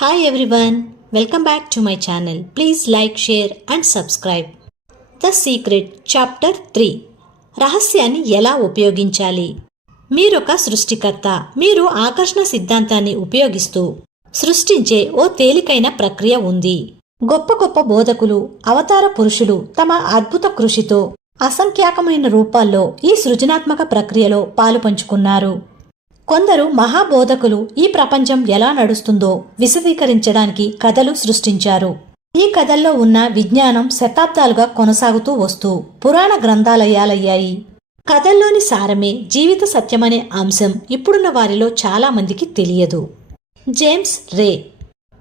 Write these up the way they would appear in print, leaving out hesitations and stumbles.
Hi everyone, welcome back to my channel. Please like, share and subscribe. The Secret Chapter 3 రహస్యాన్ని ఎలా ఉపయోగించాలి? మీరొక సృష్టికర్త. మీరు ఆకర్షణ సిద్ధాంతాన్ని ఉపయోగిస్తూ సృష్టించే ఓ తేలికైన ప్రక్రియ ఉంది. గొప్ప గొప్ప బోధకులు, అవతార పురుషులు తమ అద్భుత కృషితో అసంఖ్యాకమైన రూపాల్లో ఈ సృజనాత్మక ప్రక్రియలో పాలుపంచుకున్నారు. కొందరు మహాబోధకులు ఈ ప్రపంచం ఎలా నడుస్తుందో విశదీకరించడానికి కథలు సృష్టించారు. ఈ కథల్లో ఉన్న విజ్ఞానం శతాబ్దాలుగా కొనసాగుతూ వస్తూ పురాణ గ్రంథాలయాలయ్యాయి. కథల్లోని సారమే జీవిత సత్యమనే అంశం ఇప్పుడున్న వారిలో చాలా మందికి తెలియదు. జేమ్స్ రే.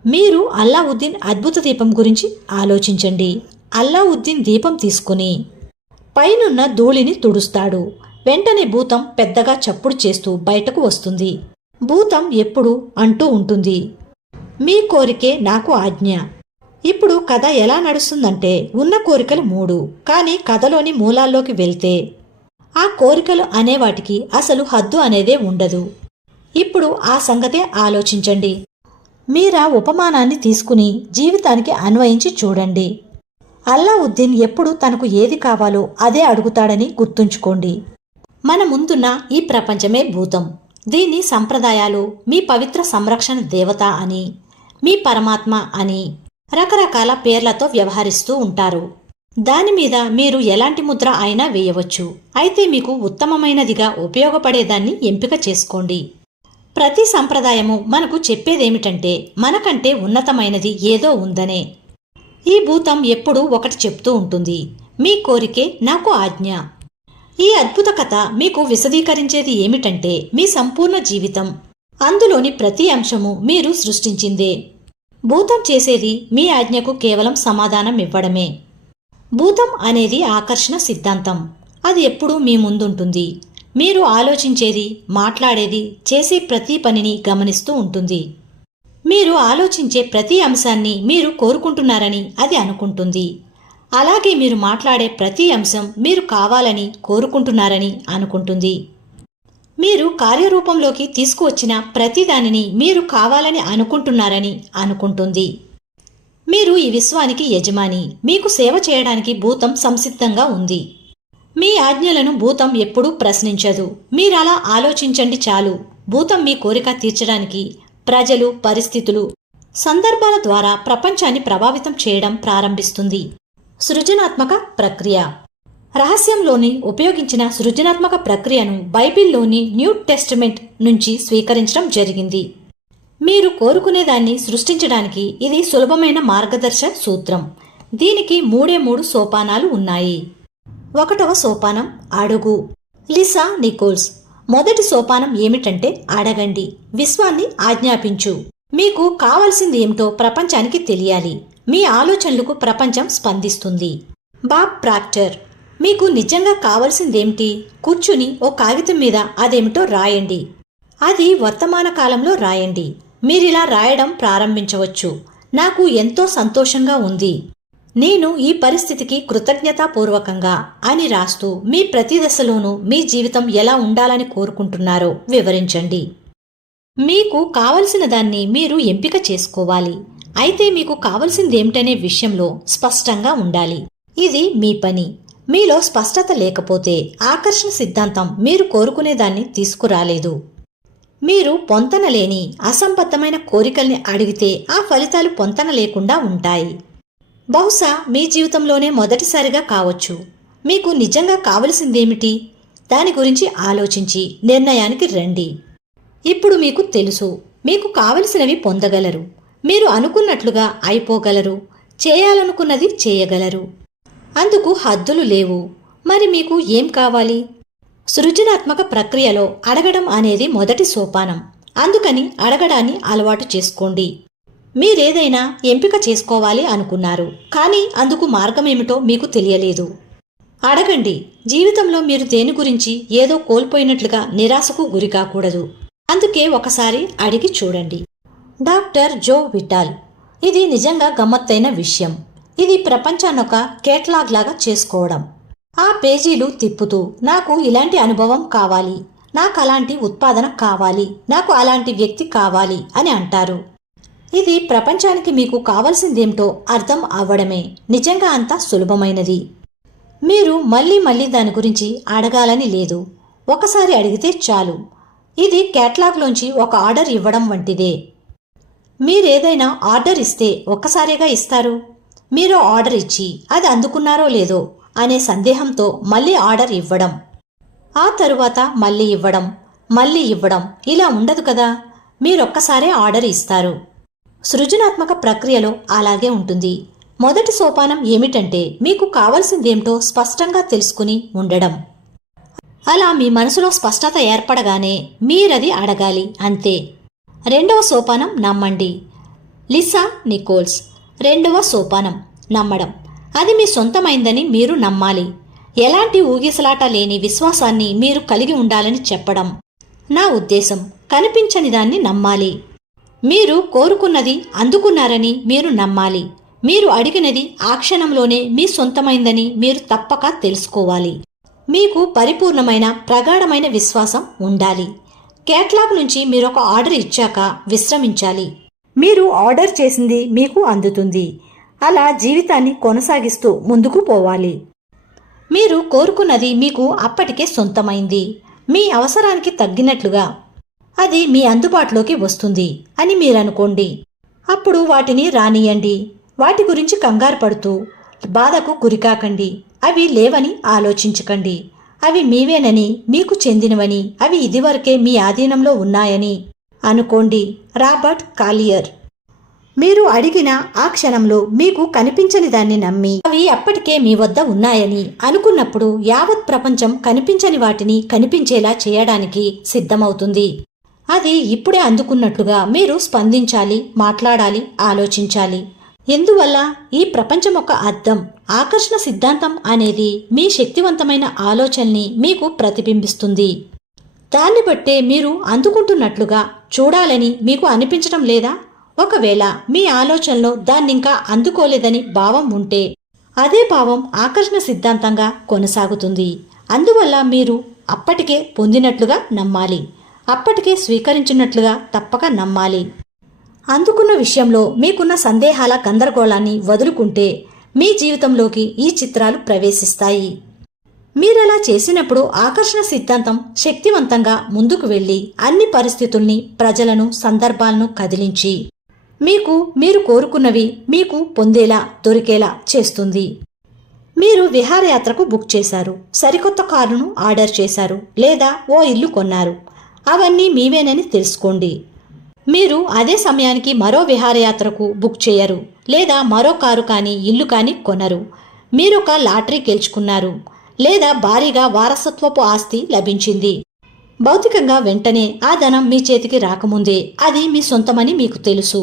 మీరు అల్లావుద్దీన్ అద్భుత దీపం గురించి ఆలోచించండి. అల్లావుద్దీన్ దీపం తీసుకుని పైనున్న ధూళిని తుడుస్తాడు. వెంటనే భూతం పెద్దగా చప్పుడు చేస్తూ బయటకు వస్తుంది. భూతం ఎప్పుడు అంటూ ఉంటుంది, మీ కోరికే నాకు ఆజ్ఞ. ఇప్పుడు కథ ఎలా నడుస్తుందంటే, ఉన్న కోరికలు 3, కానీ కథలోని మూలాల్లోకి వెళ్తే ఆ కోరికలు అనేవాటికి అసలు హద్దు అనేదే ఉండదు. ఇప్పుడు ఆ సంగతే ఆలోచించండి. మీరా ఉపమానాన్ని తీసుకుని జీవితానికి అన్వయించి చూడండి. అల్లావుద్దీన్ ఎప్పుడు తనకు ఏది కావాలో అదే అడుగుతాడని గుర్తుంచుకోండి. మన ముందున్న ఈ ప్రపంచమే భూతం. దీని సంప్రదాయాలు మీ పవిత్ర సంరక్షణ దేవత అని, మీ పరమాత్మ అని రకరకాల పేర్లతో వ్యవహరిస్తూ ఉంటారు. దానిమీద మీరు ఎలాంటి ముద్ర అయినా వేయవచ్చు. అయితే మీకు ఉత్తమమైనదిగా ఉపయోగపడేదాన్ని ఎంపిక చేసుకోండి. ప్రతి సంప్రదాయము మనకు చెప్పేదేమిటంటే, మనకంటే ఉన్నతమైనది ఏదో ఉందనే. ఈ భూతం ఎప్పుడూ ఒకటి చెప్తూ ఉంటుంది, మీ కోరికే నాకు ఆజ్ఞ. ఈ అద్భుత కథ మీకు విశదీకరించేది ఏమిటంటే, మీ సంపూర్ణ జీవితం, అందులోని ప్రతి అంశము మీరు సృష్టించిందే. భూతం చేసేది మీ ఆజ్ఞకు కేవలం సమాధానం ఇవ్వడమే. భూతం అనేది ఆకర్షణ సిద్ధాంతం. అది ఎప్పుడూ మీ ముందుంటుంది. మీరు ఆలోచించేది, మాట్లాడేది, చేసే ప్రతి పనిని గమనిస్తూ ఉంటుంది. మీరు ఆలోచించే ప్రతి అంశాన్ని మీరు కోరుకుంటున్నారని అది అనుకుంటుంది. అలాగే మీరు మాట్లాడే ప్రతి అంశం మీరు కావాలని కోరుకుంటున్నారని అనుకుంటుంది. మీరు కార్యరూపంలోకి తీసుకువచ్చిన ప్రతి దానిని మీరు కావాలని అనుకుంటున్నారని అనుకుంటుంది. మీరు ఈ విశ్వానికి యజమాని. మీకు సేవ చేయడానికి భూతం సంసిద్ధంగా ఉంది. మీ ఆజ్ఞలను భూతం ఎప్పుడూ ప్రశ్నించదు. మీరలా ఆలోచించండి చాలు. భూతం మీ కోరిక తీర్చడానికి ప్రజలు, పరిస్థితులు, సందర్భాల ద్వారా ప్రపంచాన్ని ప్రభావితం చేయడం ప్రారంభిస్తుంది. సృజనాత్మక ప్రక్రియ. రహస్యంలోని ఉపయోగించిన సృజనాత్మక ప్రక్రియను బైబిల్లోని న్యూ టెస్టమెంట్ నుంచి స్వీకరించడం జరిగింది. మీరు కోరుకునేదాన్ని సృష్టించడానికి ఇది సులభమైన మార్గదర్శ సూత్రం. దీనికి 3 సోపానాలు ఉన్నాయి. 1వ సోపానం అడుగు. Lisa Nicholls. మొదటి సోపానం ఏమిటంటే, అడగండి. విశ్వాన్ని ఆజ్ఞాపించు. మీకు కావలసింది ఏమిటో ప్రపంచానికి తెలియాలి. మీ ఆలోచనలకు ప్రపంచం స్పందిస్తుంది. Bob Procter. మీకు నిజంగా కావలసిందేమిటి? కూర్చుని ఓ కాగితం మీద అదేమిటో రాయండి. అది వర్తమాన కాలంలో రాయండి. మీరిలా రాయడం ప్రారంభించవచ్చు. నాకు ఎంతో సంతోషంగా ఉంది, నేను ఈ పరిస్థితికి కృతజ్ఞతాపూర్వకంగా అని రాస్తూ మీ ప్రతి దశలోనూ మీ జీవితం ఎలా ఉండాలని కోరుకుంటున్నారో వివరించండి. మీకు కావలసిన దాన్ని మీరు ఎంపిక చేసుకోవాలి. అయితే మీకు కావలసిందేమిటనే విషయంలో స్పష్టంగా ఉండాలి. ఇది మీ పని. మీలో స్పష్టత లేకపోతే ఆకర్షణ సిద్ధాంతం మీరు కోరుకునేదాన్ని తీసుకురాలేదు. మీరు పొంతనలేని అసంబద్ధమైన కోరికల్ని అడిగితే ఆ ఫలితాలు పొంతన లేకుండా ఉంటాయి. బహుశా మీ జీవితంలోనే మొదటిసారిగా కావచ్చు. మీకు నిజంగా కావలసిందేమిటి? దాని గురించి ఆలోచించి నిర్ణయానికి రండి. ఇప్పుడు మీకు తెలుసు, మీకు కావలసినవి పొందగలరు. మీరు అనుకున్నట్లుగా అయిపోగలరు. చేయాలనుకున్నది చేయగలరు. అందుకు హద్దులు లేవు. మరి మీకు ఏం కావాలి? సృజనాత్మక ప్రక్రియలో అడగడం అనేది మొదటి సోపానం. అందుకని అడగడాన్ని అలవాటు చేసుకోండి. మీరేదైనా ఎంపిక చేసుకోవాలి అనుకున్నారు, కానీ అందుకు మార్గమేమిటో మీకు తెలియలేదు. అడగండి. జీవితంలో మీరు దేని గురించి ఏదో కోల్పోయినట్లుగా నిరాశకు గురికాకూడదు. అందుకే ఒకసారి అడిగి చూడండి. డాక్టర్ జో విటాల్. ఇది నిజంగా గమ్మత్తైన విషయం. ఇది ప్రపంచాన్నొక కేటలాగ్ లాగా చేసుకోవడం. ఆ పేజీలు తిప్పుతూ, నాకు ఇలాంటి అనుభవం కావాలి, నాకు అలాంటి ఉత్పాదన కావాలి, నాకు అలాంటి వ్యక్తి కావాలి అని అంటారు. ఇది ప్రపంచానికి మీకు కావలసిందేమిటో అర్థం అవ్వడమే. నిజంగా అంత సులభమైనది. మీరు మళ్ళీ మళ్ళీ దాని గురించి అడగాలని లేదు. ఒకసారి అడిగితే చాలు. ఇది కేటలాగ్లోంచి ఒక ఆర్డర్ ఇవ్వడం వంటిదే. మీరేదైనా ఆర్డర్ ఇస్తే ఒక్కసారిగా ఇస్తారు. మీరు ఆర్డర్ ఇచ్చి అది అందుకున్నారో లేదో అనే సందేహంతో మళ్ళీ ఆర్డర్ ఇవ్వడం, ఆ తరువాత మళ్ళీ ఇవ్వడం, మళ్ళీ ఇవ్వడం ఇలా ఉండదు కదా. మీరొక్కసారే ఆర్డర్ ఇస్తారు. సృజనాత్మక ప్రక్రియలో అలాగే ఉంటుంది. మొదటి సోపానం ఏమిటంటే మీకు కావలసిందేమిటో స్పష్టంగా తెలుసుకుని ఉండడం. అలా మీ మనసులో స్పష్టత ఏర్పడగానే మీరది అడగాలి, అంతే. రెండవ సోపానం నమ్మండి. Lisa Nicholls. రెండవ సోపానం నమ్మడం. అది మీ సొంతమైందని మీరు నమ్మాలి. ఎలాంటి ఊగిసలాట లేని విశ్వాసాన్ని మీరు కలిగి ఉండాలని చెప్పడం. నా ఉద్దేశం, కనిపించని దాన్ని నమ్మాలి. మీరు కోరుకున్నది అందుకున్నారని మీరు నమ్మాలి. మీరు అడిగినది ఆ క్షణంలోనే మీ సొంతమైందని మీరు తప్పక తెలుసుకోవాలి. మీకు పరిపూర్ణమైన ప్రగాఢమైన విశ్వాసం ఉండాలి. కేటలాగ్ నుంచి మీరొక ఆర్డర్ ఇచ్చాక విశ్రమించాలి. మీరు ఆర్డర్ చేసింది మీకు అందుతుంది. అలా జీవితాన్ని కొనసాగిస్తూ ముందుకు పోవాలి. మీరు కోరుకున్నది మీకు అప్పటికే సొంతమైంది. మీ అవసరానికి తగ్గినట్లుగా అది మీ అందుబాటులోకి వస్తుంది అని మీరనుకోండి. అప్పుడు వాటిని రానియండి. వాటి గురించి కంగారు పడుతూ బాధకు గురికాకండి. అవి లేవని ఆలోచించకండి. అవి మీవేనని, మీకు చెందినవని, అవి ఇదివరకే మీ ఆధీనంలో ఉన్నాయని అనుకోండి. రాబర్ట్ కాలియర్. మీరు అడిగిన ఆ క్షణంలో మీకు కనిపించని దాన్ని నమ్మి అవి అప్పటికే మీ వద్ద ఉన్నాయని అనుకున్నప్పుడు యావత్ ప్రపంచం కనిపించని వాటిని కనిపించేలా చేయడానికి సిద్ధమవుతుంది. అది ఇప్పుడే అందుకున్నట్లుగా మీరు స్పందించాలి, మాట్లాడాలి, ఆలోచించాలి. ఎందువల్ల? ఈ ప్రపంచం ఒక అద్దం. ఆకర్షణ సిద్ధాంతం అనేది మీ శక్తివంతమైన ఆలోచనని మీకు ప్రతిబింబిస్తుంది. దాన్ని బట్టే మీరు అందుకుంటున్నట్లుగా చూడాలని మీకు అనిపించటం లేదా? ఒకవేళ మీ ఆలోచనలో దాన్నింకా అందుకోలేదని భావం ఉంటే అదే భావం ఆకర్షణ సిద్ధాంతంగా కొనసాగుతుంది. అందువల్ల మీరు అప్పటికే పొందినట్లుగా నమ్మాలి. అప్పటికే స్వీకరించినట్లుగా తప్పక నమ్మాలి. అందుకున్న విషయంలో మీకున్న సందేహాల గందరగోళాన్ని వదులుకుంటే మీ జీవితంలోకి ఈ చిత్రాలు ప్రవేశిస్తాయి. మీరలా చేసినప్పుడు ఆకర్షణ సిద్ధాంతం శక్తివంతంగా ముందుకు వెళ్లి అన్ని పరిస్థితుల్ని, ప్రజలను, సందర్భాలను కదిలించి మీరు కోరుకున్నవి మీకు పొందేలా, దొరికేలా చేస్తుంది. మీరు విహారయాత్రకు బుక్ చేశారు, సరికొత్త కారును ఆర్డర్ చేశారు, లేదా ఓ ఇల్లు కొన్నారు. అవన్నీ మీవేనని తెలుసుకోండి. మీరు అదే సమయానికి మరో విహారయాత్రకు బుక్ చేయరు, లేదా మరో కారు కానీ ఇల్లు కానీ కొనరు. మీరొక లాటరీ గెలుచుకున్నారు, లేదా భారీగా వారసత్వపు ఆస్తి లభించింది. భౌతికంగా వెంటనే ఆ ధనం మీ చేతికి రాకముందే అది మీ సొంతమని మీకు తెలుసు.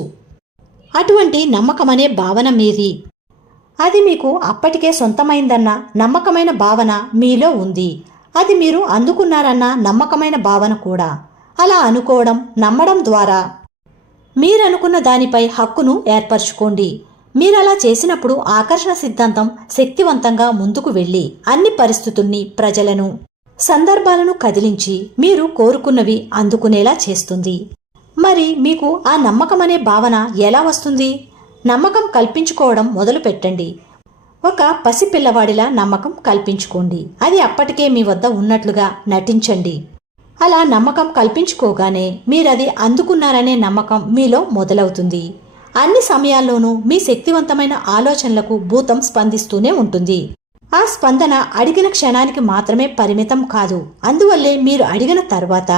అటువంటి నమ్మకమనే భావన మీది. అది మీకు అప్పటికే సొంతమైందన్న నమ్మకమైన భావన మీలో ఉంది. అది మీరు అందుకున్నారన్న నమ్మకమైన భావన కూడా. అలా అనుకోవడం, నమ్మడం ద్వారా మీరనుకున్న దానిపై హక్కును ఏర్పరచుకోండి. మీరలా చేసినప్పుడు ఆకర్షణ సిద్ధాంతం శక్తివంతంగా ముందుకు వెళ్లి అన్ని పరిస్థితుల్ని, ప్రజలను, సందర్భాలను కదిలించి మీరు కోరుకున్నవి అందుకునేలా చేస్తుంది. మరి మీకు ఆ నమ్మకమనే భావన ఎలా వస్తుంది? నమ్మకం కల్పించుకోవడం మొదలు పెట్టండి. ఒక పసిపిల్లవాడిలా నమ్మకం కల్పించుకోండి. అది అప్పటికే మీ వద్ద ఉన్నట్లుగా నటించండి. అలా నమ్మకం కల్పించుకోగానే మీరది అందుకున్నారనే నమ్మకం మీలో మొదలవుతుంది. అన్ని సమయాల్లోనూ మీ శక్తివంతమైన ఆలోచనలకు భూతం స్పందిస్తూనే ఉంటుంది. ఆ స్పందన అడిగిన క్షణానికి మాత్రమే పరిమితం కాదు. అందువల్లే మీరు అడిగిన తర్వాత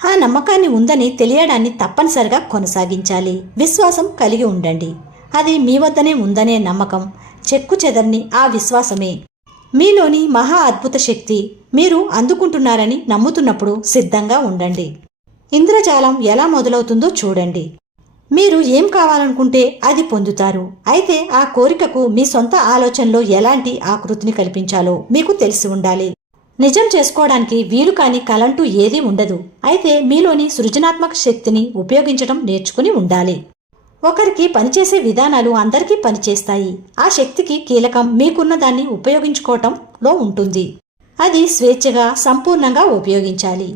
ఆ నమ్మకాన్ని ఉందని తెలియడాన్ని తప్పనిసరిగా కొనసాగించాలి. విశ్వాసం కలిగి ఉండండి. అది మీ వద్దనే ఉందనే నమ్మకం, చెక్కు చెదరని ఆ విశ్వాసమే మీలోని మహా అద్భుత శక్తి. మీరు అందుకుంటున్నారని నమ్ముతున్నప్పుడు సిద్ధంగా ఉండండి. ఇంద్రజాలం ఎలా మొదలవుతుందో చూడండి. మీరు ఏం కావాలనుకుంటే అది పొందుతారు. అయితే ఆ కోరికకు మీ సొంత ఆలోచనలో ఎలాంటి ఆకృతిని కల్పించాలో మీకు తెలిసి ఉండాలి. నిజం చేసుకోవడానికి వీలు కాని కలంటూ ఏదీ ఉండదు. అయితే మీలోని సృజనాత్మక శక్తిని ఉపయోగించడం నేర్చుకుని ఉండాలి. ఒకరికి పనిచేసే విధానాలు అందరికీ పనిచేస్తాయి. ఆ శక్తికి కీలకం మీకున్న దాన్ని ఉపయోగించుకోవటంలో ఉంటుంది. అది స్వేచ్ఛగా, సంపూర్ణంగా ఉపయోగించాలి.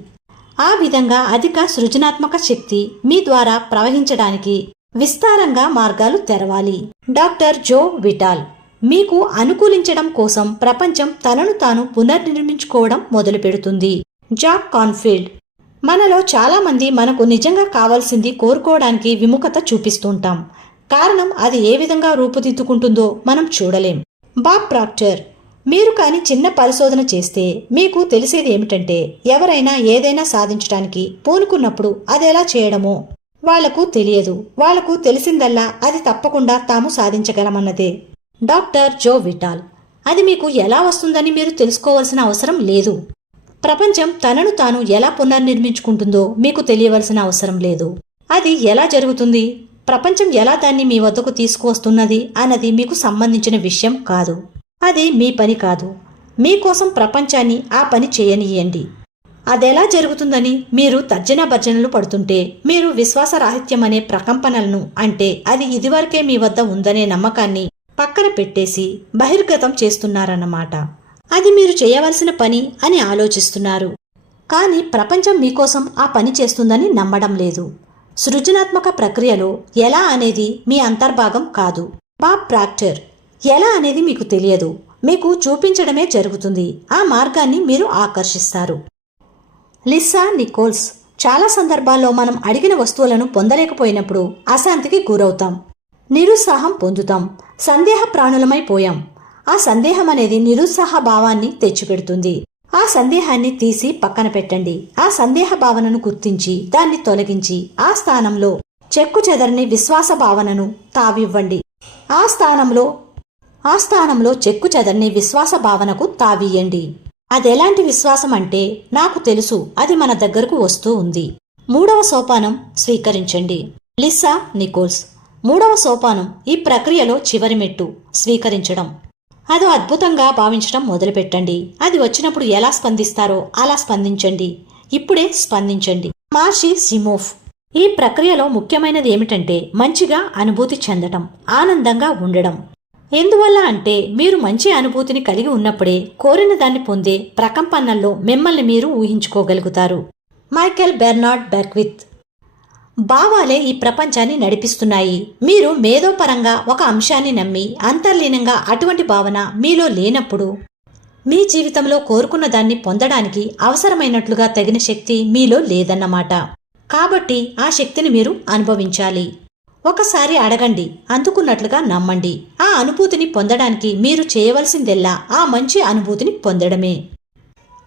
ఆ విధంగా అధిక సృజనాత్మక శక్తి మీ ద్వారా ప్రవహించడానికి విస్తారంగా మార్గాలు తెరవాలి. డాక్టర్ జో విటాల్. మీకు అనుకూలించడం కోసం ప్రపంచం తనను తాను పునర్నిర్మించుకోవడం మొదలుపెడుతుంది. Jack cornfield. మనలో చాలా మంది మనకు నిజంగా కావాల్సింది కోరుకోవడానికి విముఖత చూపిస్తుంటాం. కారణం అది ఏ విధంగా రూపుదిద్దుకుంటుందో మనం చూడలేం. Bob Procter. మీరు కాని చిన్న పరిశోధన చేస్తే మీకు తెలిసేది ఏమిటంటే, ఎవరైనా ఏదైనా సాధించడానికి పూనుకున్నప్పుడు అదెలా చేయడమో వాళ్లకు తెలియదు. వాళ్లకు తెలిసిందల్లా అది తప్పకుండా తాము సాధించగలమన్నదే. డాక్టర్ జో విటాల్. అది మీకు ఎలా వస్తుందని మీరు తెలుసుకోవాల్సిన అవసరం లేదు. ప్రపంచం తనను తాను ఎలా పునర్నిర్మించుకుంటుందో మీకు తెలియవలసిన అవసరం లేదు. అది ఎలా జరుగుతుంది, ప్రపంచం ఎలా దాన్ని మీ వద్దకు తీసుకువస్తున్నది అన్నది మీకు సంబంధించిన విషయం కాదు. అది మీ పని కాదు. మీకోసం ప్రపంచాన్ని ఆ పని చేయనియండి. అదెలా జరుగుతుందని మీరు తర్జనా భర్జనలు పడుతుంటే, మీరు విశ్వాసరాహిత్యమనే ప్రకంపనలను, అంటే అది ఇదివరకే మీ వద్ద ఉందనే నమ్మకాన్ని పక్కన పెట్టేసి బహిర్గతం చేస్తున్నారన్నమాట. అది మీరు చేయవలసిన పని అని ఆలోచిస్తున్నారు. కానీ ప్రపంచం మీకోసం ఆ పని చేస్తుందని నమ్మడం లేదు. సృజనాత్మక ప్రక్రియలో ఎలా అనేది మీ అంతర్భాగం కాదు. Bob Procter. ఎలా అనేది మీకు తెలియదు. మీకు చూపించడమే జరుగుతుంది. ఆ మార్గాన్ని మీరు ఆకర్షిస్తారు. Lisa Nicholls. చాలా సందర్భాల్లో మనం అడిగిన వస్తువులను పొందలేకపోయినప్పుడు అశాంతికి గురవుతాం, నిరుత్సాహం పొందుతాం, సందేహ ప్రాణులమైపోయాం. ఆ సందేహం అనేది నిరుత్సాహ భావాన్ని తెచ్చిపెడుతుంది. ఆ సందేహాన్ని తీసి పక్కన పెట్టండి. ఆ సందేహ భావనను గుర్తించి దాన్ని తొలగించి ఆ స్థానంలో చెక్కు చెదరని విశ్వాస భావనను తావివ్వండి. ఆ స్థానంలో చెక్కు చెదరని విశ్వాస భావనకు తావియ్యండి. అదెలాంటి విశ్వాసం అంటే, నాకు తెలుసు అది మన దగ్గరకు వస్తూ ఉంది. 3వ సోపానం స్వీకరించండి. Lisa Nicholls. 3వ సోపానం ఈ ప్రక్రియలో చివరి మెట్టు, స్వీకరించడం. అదో అద్భుతంగా భావించడం మొదలుపెట్టండి. అది వచ్చినప్పుడు ఎలా స్పందిస్తారో అలా స్పందించండి. ఇప్పుడే స్పందించండి. మార్షి సిమోఫ్. ఈ ప్రక్రియలో ముఖ్యమైనది ఏమిటంటే మంచిగా అనుభూతి చెందటం, ఆనందంగా ఉండడం. ఎందువల్ల అంటే మీరు మంచి అనుభూతిని కలిగి ఉన్నప్పుడే కోరిన దాన్ని పొందే ప్రకంపనల్లో మిమ్మల్ని మీరు ఊహించుకోగలుగుతారు. Michael Bernard బెర్క్విత్. భావాలే ఈ ప్రపంచాన్ని నడిపిస్తున్నాయి. మీరు మేధోపరంగా ఒక అంశాన్ని నమ్మి అంతర్లీనంగా అటువంటి భావన మీలో లేనప్పుడు మీ జీవితంలో కోరుకున్న దాన్ని పొందడానికి అవసరమైనట్లుగా తగిన శక్తి మీలో లేదన్నమాట. కాబట్టి ఆ శక్తిని మీరు అనుభవించాలి. ఒకసారి అడగండి, అందుకున్నట్లుగా నమ్మండి. ఆ అనుభూతిని పొందడానికి మీరు చేయవలసిందెల్లా ఆ మంచి అనుభూతిని పొందడమే.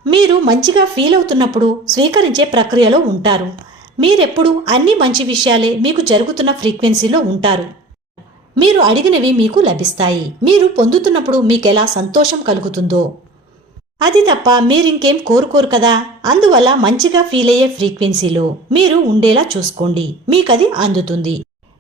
మీరు మంచిగా ఫీల్ అవుతున్నప్పుడు స్వీకరించే ప్రక్రియలో ఉంటారు. మీరెప్పుడు అన్ని మంచి విషయాలే మీకు జరుగుతున్న ఫ్రీక్వెన్సీలో ఉంటారు. మీరు అడిగినవి మీకు లభిస్తాయి. మీరు పొందుతున్నప్పుడు మీకెలా సంతోషం కలుగుతుందో అది తప్ప మీరింకేం కోరుకోరు కదా. అందువల్ల మంచిగా ఫీల్ అయ్యే ఫ్రీక్వెన్సీలో మీరు ఉండేలా చూసుకోండి. మీకది అందుతుంది.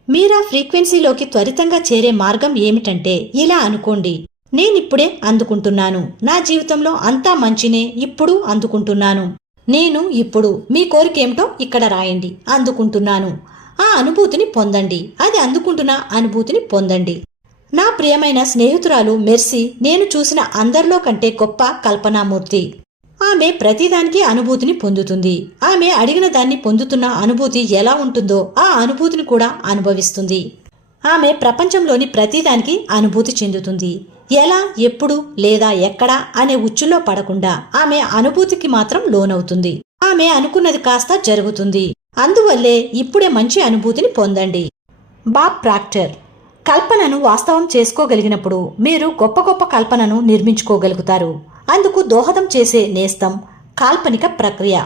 మీరా ఫ్రీక్వెన్సీలోకి త్వరితంగా చేరే మార్గం ఏమిటంటే, ఇలా అనుకోండి, నేనిప్పుడే అందుకుంటున్నాను. నా జీవితంలో అంతా మంచినే ఇప్పుడు అందుకుంటున్నాను. నేను ఇప్పుడు మీ కోరికేమిటో ఇక్కడ రాయండి. అందుకుంటున్నాను. ఆ అనుభూతిని పొందండి. అది అందుకుంటున్న అనుభూతిని పొందండి. నా ప్రియమైన స్నేహితురాలు మెర్సీ నేను చూసిన అందరిలో కంటే గొప్ప కల్పనామూర్తి. ఆమె ప్రతిదానికి అనుభూతిని పొందుతుంది. ఆమె అడిగిన దాన్ని పొందుతున్న అనుభూతి ఎలా ఉంటుందో ఆ అనుభూతిని కూడా అనుభవిస్తుంది. ఆమె ప్రపంచంలోని ప్రతిదానికి అనుభూతి చెందుతుంది. ఎలా, ఎప్పుడు లేదా ఎక్కడ అనే ఉచ్చుల్లో పడకుండా ఆమె అనుభూతికి మాత్రం లోనవుతుంది. ఆమె అనుకున్నది కాస్త జరుగుతుంది. అందువల్లే ఇప్పుడే మంచి అనుభూతిని పొందండి. Bob Procter. కల్పనను వాస్తవం చేసుకోగలిగినప్పుడు మీరు గొప్ప గొప్ప కల్పనను నిర్మించుకోగలుగుతారు. అందుకు దోహదం చేసే నేస్తం కాల్పనిక ప్రక్రియ.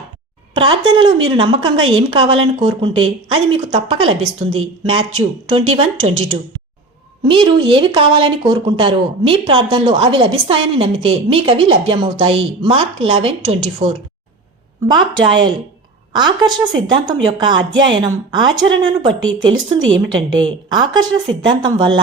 ప్రార్థనలో మీరు నమ్మకంగా ఏం కావాలని కోరుకుంటే అది మీకు తప్పక లభిస్తుంది. మాథ్యూ 21:22. మీరు ఏవి కావాలని కోరుకుంటారో మీ ప్రార్థనలో అవి లభిస్తాయని నమ్మితే మీకవి లభ్యమవుతాయి. మార్క్ 11:24. బాబ్ జాయల్. ఆకర్షణ సిద్ధాంతం యొక్క అధ్యయనం ఆచరణను బట్టి తెలుస్తుంది ఏమిటంటే, ఆకర్షణ సిద్ధాంతం వల్ల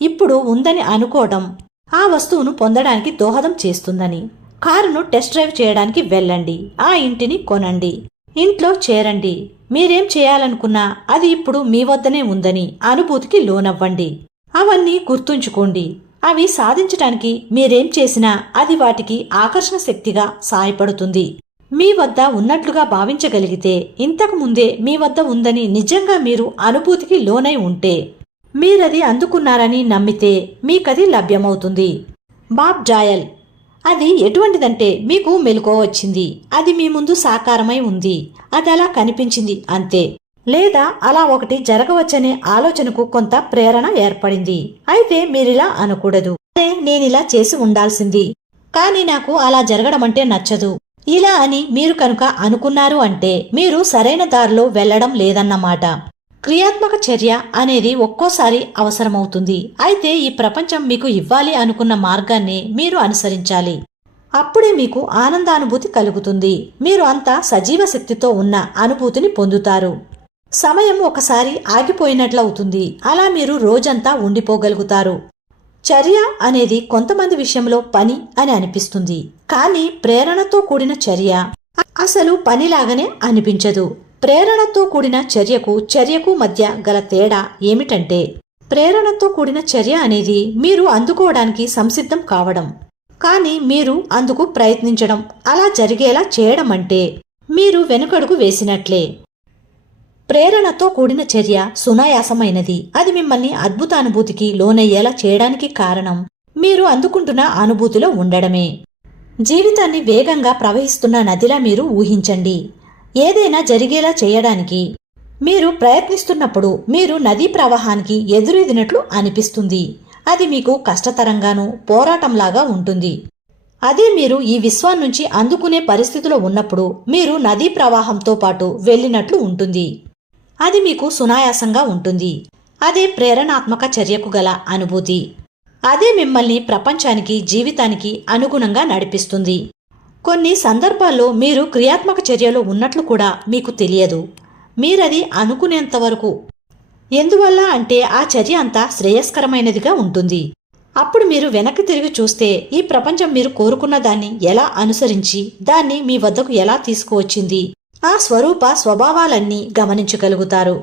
ఇప్పుడు ఉందని అనుకోవడం ఆ వస్తువును పొందడానికి దోహదం చేస్తుందని. కారును టెస్ట్ డ్రైవ్ చేయడానికి వెళ్ళండి. ఆ ఇంటిని కొనండి. ఇంట్లో చేరండి. మీరేం చేయాలనుకున్నా అది ఇప్పుడు మీ వద్దనే ఉందని అనుభూతికి లోనవ్వండి. అవన్నీ గుర్తుంచుకోండి. అవి సాధించటానికి మీరేం చేసినా అది వాటికి ఆకర్షణ శక్తిగా సాయపడుతుంది. మీ వద్ద ఉన్నట్లుగా భావించగలిగితే, ఇంతకు ముందే మీ వద్ద ఉందని నిజంగా మీరు అనుభూతికి లోనై ఉంటే, మీరది అందుకున్నారని నమ్మితే మీకది లభ్యమవుతుంది. బాబ్ జాయల్. అది ఎటువంటిదంటే, మీకు మెలకువ వచ్చింది, అది మీ ముందు సాకారమై ఉంది, అది అలా కనిపించింది అంతే. లేదా అలా ఒకటి జరగవచ్చనే ఆలోచనకు కొంత ప్రేరణ ఏర్పడింది. అయితే మీరిలా అనకూడదు, అదే నేనిలా చేసి ఉండాల్సింది, కానీ నాకు అలా జరగడమంటే నచ్చదు, ఇలా అని మీరు కనుక అనుకున్నారు అంటే మీరు సరైన దారిలో వెళ్లడం లేదన్నమాట. క్రియాత్మక చర్య అనేది ఒక్కోసారి అవసరమవుతుంది. అయితే ఈ ప్రపంచం మీకు ఇవ్వాలి అనుకున్న మార్గాన్ని మీరు అనుసరించాలి. అప్పుడే మీకు ఆనందానుభూతి కలుగుతుంది. మీరు అంతా సజీవ శక్తితో ఉన్న అనుభూతిని పొందుతారు. సమయం ఒకసారి ఆగిపోయినట్లవుతుంది. అలా మీరు రోజంతా ఉండిపోగలుగుతారు. చర్య అనేది కొంతమంది విషయంలో పని అని అనిపిస్తుంది, కానీ ప్రేరణతో కూడిన చర్య అసలు పనిలాగానే అనిపించదు. ప్రేరణతో కూడిన చర్యకు మధ్య గల తేడా ఏమిటంటే, ప్రేరణతో కూడిన చర్య అనేది మీరు అందుకోవడానికి సంసిద్ధం కావడం, కానీ మీరు అందుకు ప్రయత్నించడం, అలా జరిగేలా చేయడం అంటే మీరు వెనుకడుగు వేసినట్లే. ప్రేరణతో కూడిన చర్య సునాయాసమైనది. అది మిమ్మల్ని అద్భుతానుభూతికి లోనయ్యేలా చేయడానికి కారణం మీరు అందుకుంటున్న అనుభూతిలో ఉండడమే. జీవితాన్ని వేగంగా ప్రవహిస్తున్న నదిలా మీరు ఊహించండి. ఏదైనా జరిగేలా చేయడానికి మీరు ప్రయత్నిస్తున్నప్పుడు మీరు నదీ ప్రవాహానికి ఎదురెదినట్లు అనిపిస్తుంది. అది మీకు కష్టతరంగానూ పోరాటంలాగా ఉంటుంది. అదే మీరు ఈ విశ్వాన్నుంచి అందుకునే పరిస్థితిలో ఉన్నప్పుడు మీరు నదీ ప్రవాహంతో పాటు వెళ్ళినట్లు ఉంటుంది. అది మీకు సునాయాసంగా ఉంటుంది. అదే ప్రేరణాత్మక చర్యకు గల అనుభూతి. అదే మిమ్మల్ని ప్రపంచానికి, జీవితానికి అనుగుణంగా నడిపిస్తుంది. కొన్ని సందర్భాల్లో మీరు క్రియాత్మక చర్యలో ఉన్నట్లు కూడా మీకు తెలియదు, మీరది అనుకునేంతవరకు. ఎందువల్ల అంటే ఆ చర్య అంతా శ్రేయస్కరమైనదిగా ఉంటుంది. అప్పుడు మీరు వెనక్కి తిరిగి చూస్తే ఈ ప్రపంచం మీరు కోరుకున్న దాన్ని ఎలా అనుసరించి దాన్ని మీ వద్దకు ఎలా తీసుకువచ్చింది, ఆ స్వభావాలన్నీ గమనించగలుగుతారు.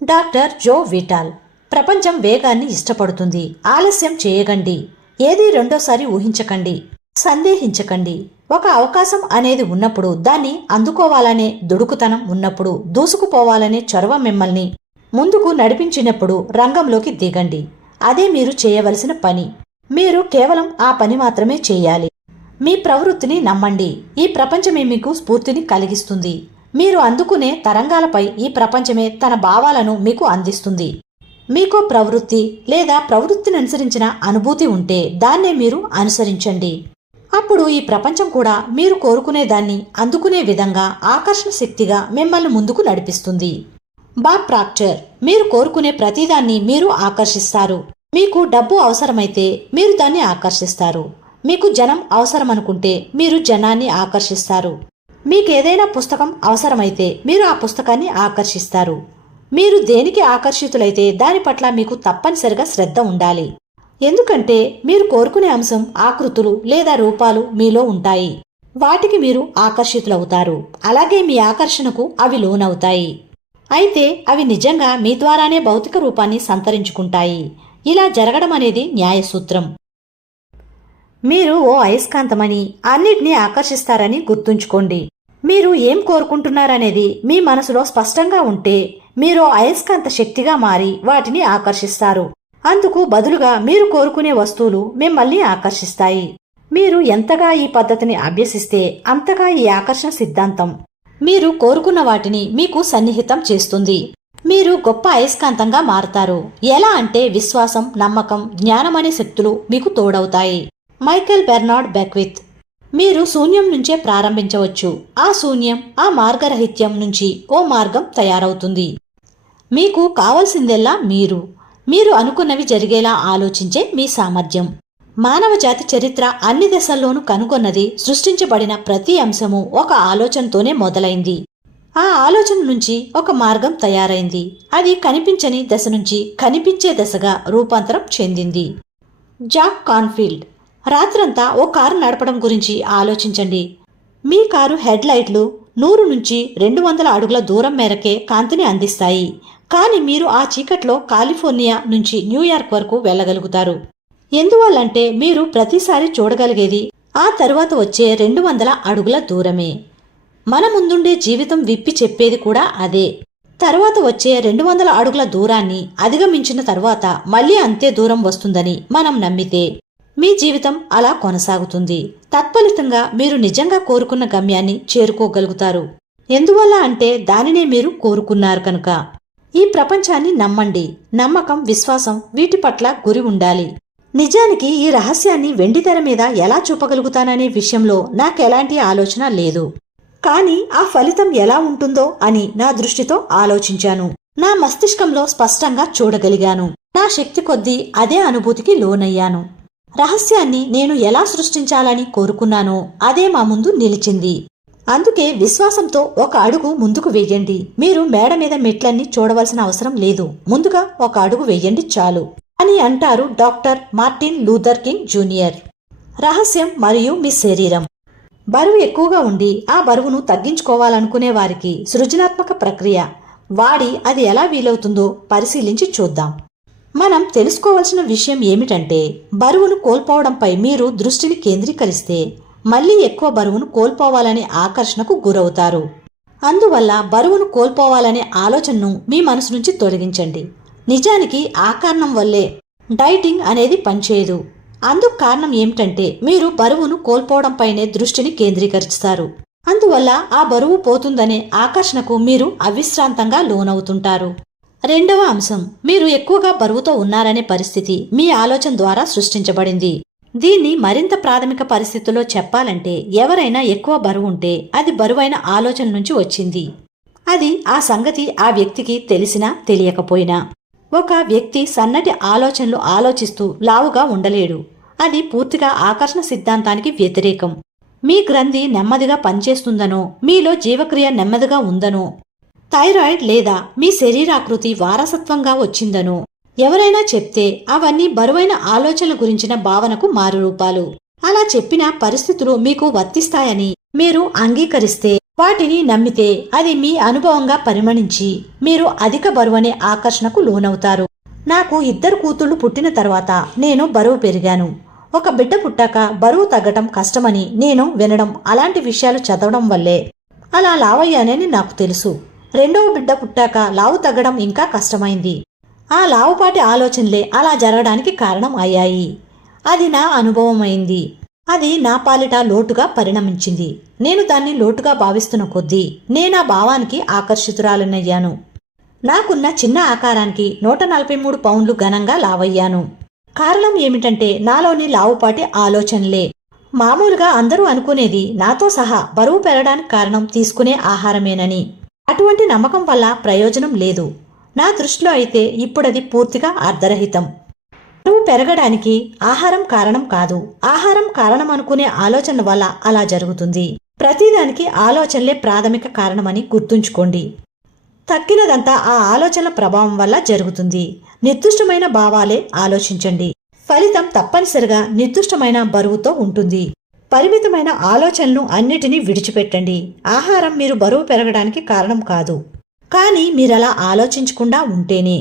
డాక్టర్ జో విటాల్. ప్రపంచం వేగాన్ని ఇష్టపడుతుంది. ఆలస్యం చేయకండి. ఏదీ రెండోసారి ఊహించకండి, సందేహించకండి. ఒక అవకాశం అనేది ఉన్నప్పుడు, దాన్ని అందుకోవాలనే దుడుకుతనం ఉన్నప్పుడు, దూసుకుపోవాలనే చొరవ మిమ్మల్ని ముందుకు నడిపించినప్పుడు రంగంలోకి దిగండి. అదే మీరు చేయవలసిన పని. మీరు కేవలం ఆ పని మాత్రమే చేయాలి. మీ ప్రవృత్తిని నమ్మండి. ఈ ప్రపంచమే మీకు స్ఫూర్తిని కలిగిస్తుంది. మీరు అందుకునే తరంగాలపై ఈ ప్రపంచమే తన భావాలను మీకు అందిస్తుంది. మీకో ప్రవృత్తి లేదా ప్రవృత్తిని అనుసరించిన అనుభూతి ఉంటే దాన్నే మీరు అనుసరించండి. అప్పుడు ఈ ప్రపంచం కూడా మీరు కోరుకునే దాన్ని అందుకునే విధంగా ఆకర్షణ శక్తిగా మిమ్మల్ని ముందుకు నడిపిస్తుంది. Bob Procter. మీరు కోరుకునే ప్రతిదాన్ని మీరు ఆకర్షిస్తారు. మీకు డబ్బు అవసరమైతే మీరు దాన్ని ఆకర్షిస్తారు. మీకు జనం అవసరమనుకుంటే మీరు జనాన్ని ఆకర్షిస్తారు. మీకేదైనా పుస్తకం అవసరమైతే మీరు ఆ పుస్తకాన్ని ఆకర్షిస్తారు. మీరు దేనికి ఆకర్షితులైతే దాని పట్ల మీకు తప్పనిసరిగా శ్రద్ధ ఉండాలి. ఎందుకంటే మీరు కోరుకునే అంశం, ఆకృతులు లేదా రూపాలు మీలో ఉంటాయి. వాటికి మీరు ఆకర్షితులవుతారు. అలాగే మీ ఆకర్షణకు అవి లోనవుతాయి. అయితే అవి నిజంగా మీ ద్వారానే భౌతిక రూపాన్ని సంతరించుకుంటాయి. ఇలా జరగడం అనేది న్యాయసూత్రం. మీరు ఓ అయస్కాంతమని, అన్నిటినీ ఆకర్షిస్తారని గుర్తుంచుకోండి. మీరు ఏం కోరుకుంటున్నారనేది మీ మనసులో స్పష్టంగా ఉంటే మీరు అయస్కాంత శక్తిగా మారి వాటిని ఆకర్షిస్తారు. అందుకు బదులుగా మీరు కోరుకునే వస్తువులు మిమ్మల్ని ఆకర్షిస్తాయి. మీరు ఎంతగా ఈ పద్ధతిని అభ్యసిస్తే అంతగా ఈ ఆకర్షణ సిద్ధాంతం మీరు కోరుకున్న వాటిని మీకు సన్నిహితం చేస్తుంది. మీరు గొప్ప అయస్కాంతంగా మారతారు. ఎలా అంటే విశ్వాసం, నమ్మకం, జ్ఞానం అనే శక్తులు మీకు తోడవుతాయి. Michael Bernard బెక్విత్. మీరు శూన్యం నుంచే ప్రారంభించవచ్చు. ఆ శూన్యం, ఆ మార్గరహిత్యం నుంచి ఓ మార్గం తయారవుతుంది. మీకు కావలసిందెల్లా మీరు అనుకున్నవి జరిగేలా ఆలోచించే మీ సామర్థ్యం. మానవజాతి చరిత్ర అన్ని దశల్లోనూ కనుగొన్నది, సృష్టించబడిన ప్రతి అంశము ఒక ఆలోచనతోనే మొదలైంది. ఆ ఆలోచన నుంచి ఒక మార్గం తయారైంది. అది కనిపించని దశ నుంచి కనిపించే దశగా రూపాంతరం చెందింది. Jack cornfield. రాత్రంతా ఓ కారు నడపడం గురించి ఆలోచించండి. మీ కారు హెడ్ లైట్లు 100 నుంచి 200 అడుగుల దూరం మేరకే కాంతిని అందిస్తాయి. కానీ మీరు ఆ చీకట్లో కాలిఫోర్నియా నుంచి న్యూయార్క్ వరకు వెళ్ళగలుగుతారు. ఎందువల్లంటే మీరు ప్రతిసారి చూడగలిగేది ఆ తరువాత వచ్చే 200 అడుగుల దూరమే. మన ముందుండే జీవితం విప్పి చెప్పేది కూడా అదే. తరువాత వచ్చే 200 అడుగుల దూరాన్ని అధిగమించిన తరువాత మళ్ళీ అంతే దూరం వస్తుందని మనం నమ్మితే మీ జీవితం అలా కొనసాగుతుంది. తత్ఫలితంగా మీరు నిజంగా కోరుకున్న గమ్యాన్ని చేరుకోగలుగుతారు. ఎందువల్ల అంటే దానినే మీరు కోరుకున్నారు కనుక. ఈ ప్రపంచాన్ని నమ్మండి. నమ్మకం, విశ్వాసం వీటి పట్ల గురి ఉండాలి. నిజానికి ఈ రహస్యాన్ని వెండితెర మీద ఎలా చూపగలుగుతాననే విషయంలో నాకెలాంటి ఆలోచన లేదు. కానీ ఆ ఫలితం ఎలా ఉంటుందో అని నా దృష్టితో ఆలోచించాను. నా మస్తిష్కంలో స్పష్టంగా చూడగలిగాను. నా శక్తి కొద్దీ అదే అనుభూతికి లోనయ్యాను. రహస్యాన్ని నేను ఎలా సృష్టించాలని కోరుకున్నానో అదే మా ముందు నిలిచింది. అందుకే విశ్వాసంతో ఒక అడుగు ముందుకు వెయ్యండి. మీరు మేడ మీద మెట్లన్నీ చూడవలసిన అవసరం లేదు. ముందుగా ఒక అడుగు వెయ్యండి చాలు అని అంటారు doctor Martin Luther king junior. రహస్యం మరియు మీ శరీరం. బరువు ఎక్కువగా ఉండి ఆ బరువును తగ్గించుకోవాలనుకునే వారికి సృజనాత్మక ప్రక్రియ వాడి అది ఎలా వీలవుతుందో పరిశీలించి చూద్దాం. మనం తెలుసుకోవాల్సిన విషయం ఏమిటంటే బరువును కోల్పోవడంపై మీరు దృష్టిని కేంద్రీకరిస్తే మళ్లీ ఎక్కువ బరువును కోల్పోవాలనే ఆకర్షణకు గురవుతారు. అందువల్ల బరువును కోల్పోవాలనే ఆలోచనను మీ మనసు నుంచి తొలగించండి. నిజానికి ఆ కారణం వల్లే డైటింగ్ అనేది పనిచేయదు. అందుకు కారణం ఏమిటంటే మీరు బరువును కోల్పోవడంపైనే దృష్టిని కేంద్రీకరిస్తారు. అందువల్ల ఆ బరువు పోతుందనే ఆకర్షణకు మీరు అవిశ్రాంతంగా లోనవుతుంటారు. రెండవ అంశం, మీరు ఎక్కువగా బరువుతో ఉన్నారనే పరిస్థితి మీ ఆలోచన ద్వారా సృష్టించబడింది. దీన్ని మరింత ప్రాథమిక పరిస్థితుల్లో చెప్పాలంటే ఎవరైనా ఎక్కువ బరువు ఉంటే అది బరువైన ఆలోచన నుంచి వచ్చింది. అది ఆ సంగతి ఆ వ్యక్తికి తెలిసినా తెలియకపోయినా. ఒక వ్యక్తి సన్నటి ఆలోచనలు ఆలోచిస్తూ లావుగా ఉండలేడు. అది పూర్తిగా ఆకర్షణ సిద్ధాంతానికి వ్యతిరేకం. మీ గ్రంథి నెమ్మదిగా పనిచేస్తుందనో, మీలో జీవక్రియ నెమ్మదిగా ఉందనో, థైరాయిడ్ లేదా మీ శరీరాకృతి వారసత్వంగా వచ్చిందనో ఎవరైనా చెప్తే అవన్నీ బరువైన ఆలోచనల గురించిన భావనకు మారురూపాలు. అలా చెప్పిన పరిస్థితులు మీకు వర్తిస్తాయని మీరు అంగీకరిస్తే, వాటిని నమ్మితే అది మీ అనుభవంగా పరిమణించి మీరు అధిక బరువనే ఆకర్షణకు లోనవుతారు. నాకు 2 కూతుళ్లు పుట్టిన తర్వాత నేను బరువు పెరిగాను. ఒక బిడ్డ పుట్టాక బరువు తగ్గటం కష్టమని నేను వినడం, అలాంటి విషయాలు చదవడం వల్లే అలా లావయ్యానని నాకు తెలుసు. రెండవ బిడ్డ పుట్టాక లావు తగ్గడం ఇంకా కష్టమైంది. ఆ లావుపాటి ఆలోచనలే అలా జరగడానికి కారణం అయ్యాయి. అది నా అనుభవమైంది. అది నా పాలిట లోటుగా పరిణమించింది. నేను దాన్ని లోటుగా భావిస్తున్న కొద్దీ నేనా భావానికి ఆకర్షితురాలనయ్యాను. నాకున్న చిన్న ఆకారానికి 143 పౌండ్లు ఘనంగా లావయ్యాను. కారణం ఏమిటంటే నాలోని లావుపాటి ఆలోచనలే. మామూలుగా అందరూ అనుకునేది నాతో సహా బరువు పెరగడానికి కారణం తీసుకునే ఆహారమేనని. అటువంటి నమ్మకం వల్ల ప్రయోజనం లేదు. నా దృష్టిలో అయితే ఇప్పుడది పూర్తిగా అర్ధరహితం. బరువు పెరగడానికి ఆహారం కారణం కాదు. ఆహారం కారణం అనుకునే ఆలోచన వల్ల అలా జరుగుతుంది. ప్రతిదానికి ఆలోచనలే ప్రాథమిక కారణమని గుర్తుంచుకోండి. తక్కినదంతా ఆ ఆలోచనల ప్రభావం వల్ల జరుగుతుంది. నిర్దిష్టమైన భావాలే ఆలోచించండి. ఫలితం తప్పనిసరిగా నిర్దిష్టమైన బరువుతో ఉంటుంది. పరిమితమైన ఆలోచనలు అన్నిటినీ విడిచిపెట్టండి. ఆహారం మీరు బరువు పెరగడానికి కారణం కాదు. కానీ మీరలా ఆలోచించకుండా ఉంటేనే.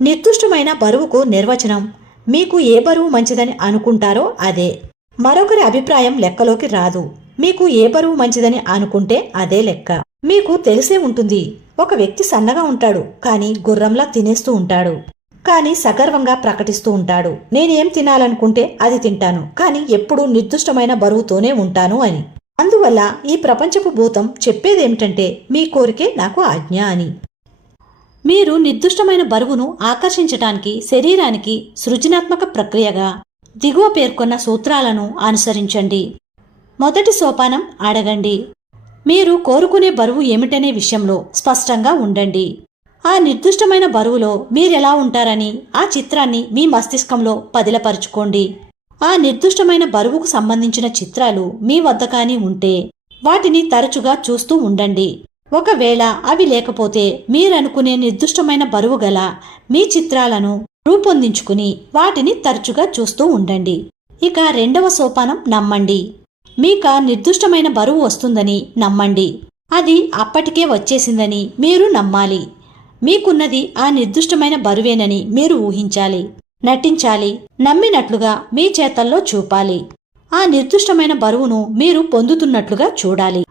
నిర్దిష్టమైన బరువుకు నిర్వచనం మీకు ఏ బరువు మంచిదని అనుకుంటారో అదే. మరొకరి అభిప్రాయం లెక్కలోకి రాదు. మీకు ఏ బరువు మంచిదని అనుకుంటే అదే లెక్క. మీకు తెలిసే ఉంటుంది, ఒక వ్యక్తి సన్నగా ఉంటాడు కానీ గుర్రంలా తినేస్తూ ఉంటాడు. కానీ సగర్వంగా ప్రకటిస్తూ ఉంటాడు, నేనేం తినాలనుకుంటే అది తింటాను, కానీ ఎప్పుడూ నిర్దిష్టమైన బరువుతోనే ఉంటాను అని. అందువల్ల ఈ ప్రపంచపు భూతం చెప్పేదేమిటంటే మీ కోరికే నాకు ఆజ్ఞ అని. మీరు నిర్దిష్టమైన బరువును ఆకర్షించటానికి శరీరానికి సృజనాత్మక ప్రక్రియగా దిగువ పేర్కొన్న సూత్రాలను అనుసరించండి. మొదటి సోపానం అడగండి. మీరు కోరుకునే బరువు ఏమిటనే విషయంలో స్పష్టంగా ఉండండి. ఆ నిర్దిష్టమైన బరువులో మీరెలా ఉంటారని ఆ చిత్రాన్ని మీ మస్తిష్కంలో పదిలపరుచుకోండి. ఆ నిర్దిష్టమైన బరువుకు సంబంధించిన చిత్రాలు మీ వద్ద కానీ ఉంటే వాటిని తరచుగా చూస్తూ ఉండండి. ఒకవేళ అవి లేకపోతే మీరనుకునే నిర్దిష్టమైన బరువు గల మీ చిత్రాలను రూపొందించుకుని వాటిని తరచుగా చూస్తూ ఉండండి. ఇక రెండవ సోపానం నమ్మండి. మీక నిర్దిష్టమైన బరువు వస్తుందని నమ్మండి. అది అప్పటికే వచ్చేసిందని మీరు నమ్మాలి. మీకున్నది ఆ నిర్దిష్టమైన బరువేనని మీరు ఊహించాలి, నటించాలి, నమ్మినట్లుగా మీ చేతల్లో చూపాలి. ఆ నిర్దిష్టమైన బరువును మీరు పొందుతున్నట్లుగా చూడాలి.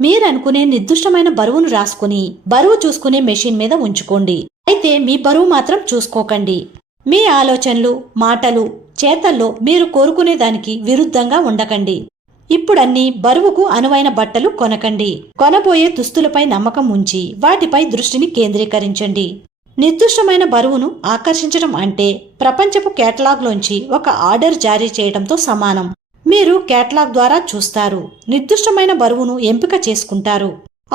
మీరనుకునే నిర్దిష్టమైన బరువును రాసుకుని బరువు చూసుకునే మెషిన్ మీద ఉంచుకోండి. అయితే మీ బరువు మాత్రం చూసుకోకండి. మీ ఆలోచనలు, మాటలు, చేతల్లో మీరు కోరుకునే దానికి విరుద్ధంగా ఉండకండి. ఇప్పుడన్నీ బరువుకు అనువైన బట్టలు కొనకండి. కొనబోయే దుస్తులపై నమ్మకం ఉంచి వాటిపై దృష్టిని కేంద్రీకరించండి. నిర్దిష్టమైన బరువును ఆకర్షించడం అంటే ప్రపంచపు కేటలాగ్లోంచి ఒక ఆర్డర్ జారీ చేయడంతో సమానం. మీరు కేటలాగ్ ద్వారా చూస్తారు, నిర్దిష్టమైన బరువును ఎంపిక చేసుకుంటారు,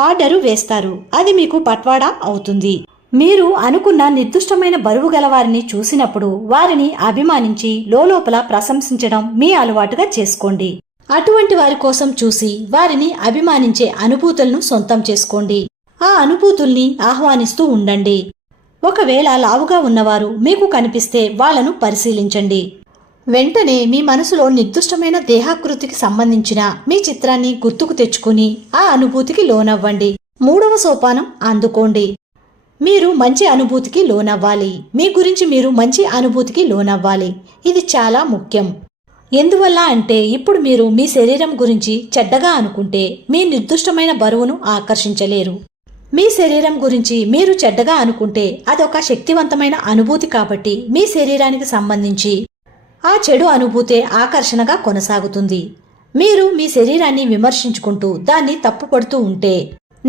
ఆర్డరు వేస్తారు. అది మీకు బట్వాడా అవుతుంది. మీరు అనుకున్న నిర్దిష్టమైన బరువు గలవారిని చూసినప్పుడు వారిని అభిమానించి లోలోపల ప్రశంసించడం మీ అలవాటుగా చేసుకోండి. అటువంటి వారి కోసం చూసి వారిని అభిమానించే అనుభూతులను సొంతం చేసుకోండి. ఆ అనుభూతుల్ని ఆహ్వానిస్తూ ఉండండి. ఒకవేళ లావుగా ఉన్నవారు మీకు కనిపిస్తే వాళ్లను పరిశీలించండి. వెంటనే మీ మనసులో నిర్దిష్టమైన దేహాకృతికి సంబంధించిన మీ చిత్రాన్ని గుర్తుకు తెచ్చుకుని ఆ అనుభూతికి లోనవ్వండి. 3వ సోపానం అందుకోండి. మీరు మంచి అనుభూతికి లోనవ్వాలి. మీ గురించి మీరు మంచి అనుభూతికి లోనవ్వాలి. ఇది చాలా ముఖ్యం. ఎందువల్ల అంటే ఇప్పుడు మీరు మీ శరీరం గురించి చెడ్డగా అనుకుంటే మీ నిర్దిష్టమైన బరువును ఆకర్షించలేరు. మీ శరీరం గురించి మీరు చెడ్డగా అనుకుంటే అదొక శక్తివంతమైన అనుభూతి కాబట్టి మీ శరీరానికి సంబంధించి ఆ చెడు అనుభూతే ఆకర్షణగా కొనసాగుతుంది. మీరు మీ శరీరాన్ని విమర్శించుకుంటూ దాన్ని తప్పుపడుతూ ఉంటే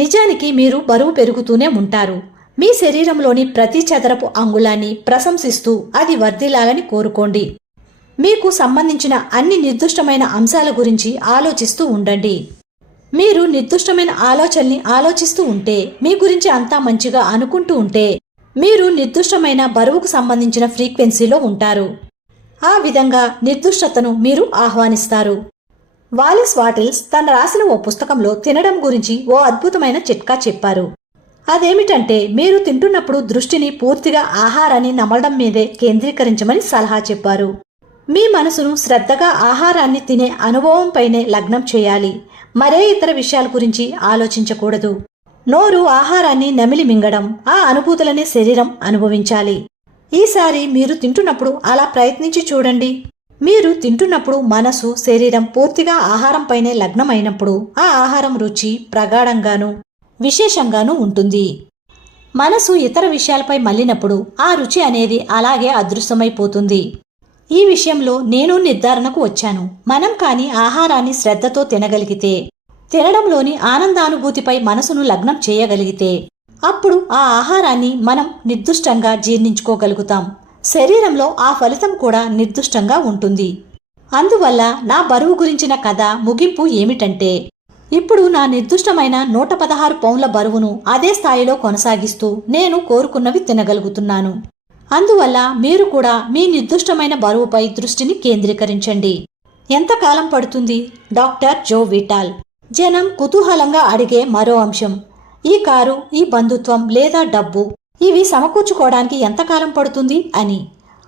నిజానికి మీరు బరువు పెరుగుతూనే ఉంటారు. మీ శరీరంలోని ప్రతి చదరపు అంగుళాన్ని ప్రశంసిస్తూ అది వర్ధిల్లాలని కోరుకోండి. మీకు సంబంధించిన అన్ని నిర్దిష్టమైన అంశాల గురించి ఆలోచిస్తూ ఉండండి. మీరు నిర్దిష్టమైన ఆలోచనల్ని ఆలోచిస్తూ ఉంటే, మీ గురించి అంతా మంచిగా అనుకుంటూ ఉంటే మీరు నిర్దిష్టమైన బరువుకు సంబంధించిన ఫ్రీక్వెన్సీలో ఉంటారు. ఆ విధంగా నిర్దిష్టతను మీరు ఆహ్వానిస్తారు. వాలిస్ వాటిల్స్ తన రాసిన ఓ పుస్తకంలో తినడం గురించి ఓ అద్భుతమైన చిట్కా చెప్పారు. అదేమిటంటే మీరు తింటున్నప్పుడు దృష్టిని పూర్తిగా ఆహారాన్ని నమలడం మీదే కేంద్రీకరించమని సలహా చెప్పారు. మీ మనసును శ్రద్ధగా ఆహారాన్ని తినే అనుభవంపైనే లగ్నం చేయాలి. మరే ఇతర విషయాల గురించి ఆలోచించకూడదు. నోరు ఆహారాన్ని నమిలి మింగడం, ఆ అనుభూతులనే శరీరం అనుభవించాలి. ఈసారి మీరు తింటున్నప్పుడు అలా ప్రయత్నించి చూడండి. మీరు తింటున్నప్పుడు మనసు, శరీరం పూర్తిగా ఆహారంపైనే లగ్నమైనప్పుడు ఆ ఆహారం రుచి ప్రగాఢంగానూ విశేషంగానూ ఉంటుంది. మనసు ఇతర విషయాలపై మళ్లినప్పుడు ఆ రుచి అనేది అలాగే అదృశ్యమైపోతుంది. ఈ విషయంలో నేను నిర్ధారణకు వచ్చాను. మనం కాని ఆహారాన్ని శ్రద్ధతో తినగలిగితే, తినడంలోని ఆనందానుభూతిపై మనసును లగ్నం చేయగలిగితే అప్పుడు ఆ ఆహారాన్ని మనం నిర్దిష్టంగా జీర్ణించుకోగలుగుతాం. శరీరంలో ఆ ఫలితం కూడా నిర్దిష్టంగా ఉంటుంది. అందువల్ల నా బరువు గురించిన కథ ముగింపు ఏమిటంటే, ఇప్పుడు నా నిర్దిష్టమైన 116 పౌండ్ల బరువును అదే స్థాయిలో కొనసాగిస్తూ నేను కోరుకున్నవి తినగలుగుతున్నాను. అందువల్ల మీరు కూడా మీ నిర్దిష్టమైన బరువుపై దృష్టిని కేంద్రీకరించండి. ఎంతకాలం పడుతుంది? డాక్టర్ జో విటాల్. జనం కుతూహలంగా అడిగే మరో అంశం, ఈ కారు, ఈ బంధుత్వం లేదా డబ్బు ఇవి సమకూర్చుకోవడానికి ఎంతకాలం పడుతుంది అని.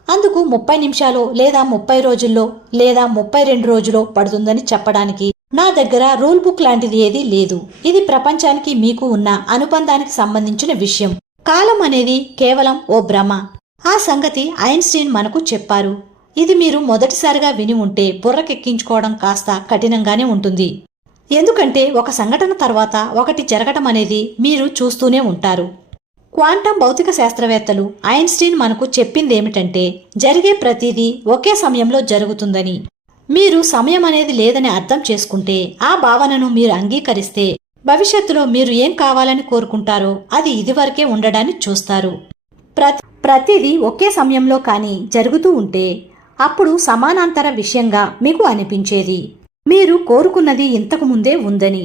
అందుకు 30 నిమిషాలు లేదా 30 రోజుల్లో లేదా 32 రోజులో పడుతుందని చెప్పడానికి నా దగ్గర రూల్ బుక్ లాంటిది ఏదీ లేదు. ఇది ప్రపంచానికి మీకు ఉన్న అనుబంధానికి సంబంధించిన విషయం. కాలం అనేది కేవలం ఓ భ్రమ. ఆ సంగతి ఐన్స్టీన్ మనకు చెప్పారు. ఇది మీరు మొదటిసారిగా విని ఉంటే బుర్రకెక్కించుకోవడం కాస్త కఠినంగానే ఉంటుంది. ఎందుకంటే ఒక సంఘటన తర్వాత ఒకటి జరగటం అనేది మీరు చూస్తూనే ఉంటారు. క్వాంటం భౌతిక శాస్త్రవేత్తలు ఐన్స్టీన్ మనకు చెప్పిందేమిటంటే, జరిగే ప్రతిదీ ఒకే సమయంలో జరుగుతుందని. మీరు సమయం అనేది లేదని అర్థం చేసుకుంటే, ఆ భావనను మీరు అంగీకరిస్తే భవిష్యత్తులో మీరు ఏం కావాలని కోరుకుంటారో అది ఇదివరకే ఉండడాన్ని చూస్తారు. ప్రతిదీ ఒకే సమయంలో కానీ జరుగుతూ ఉంటే అప్పుడు సమానాంతర విషయంగా మీకు అనిపించేది. మీరు కోరుకున్నది ఇంతకు ముందే ఉందని.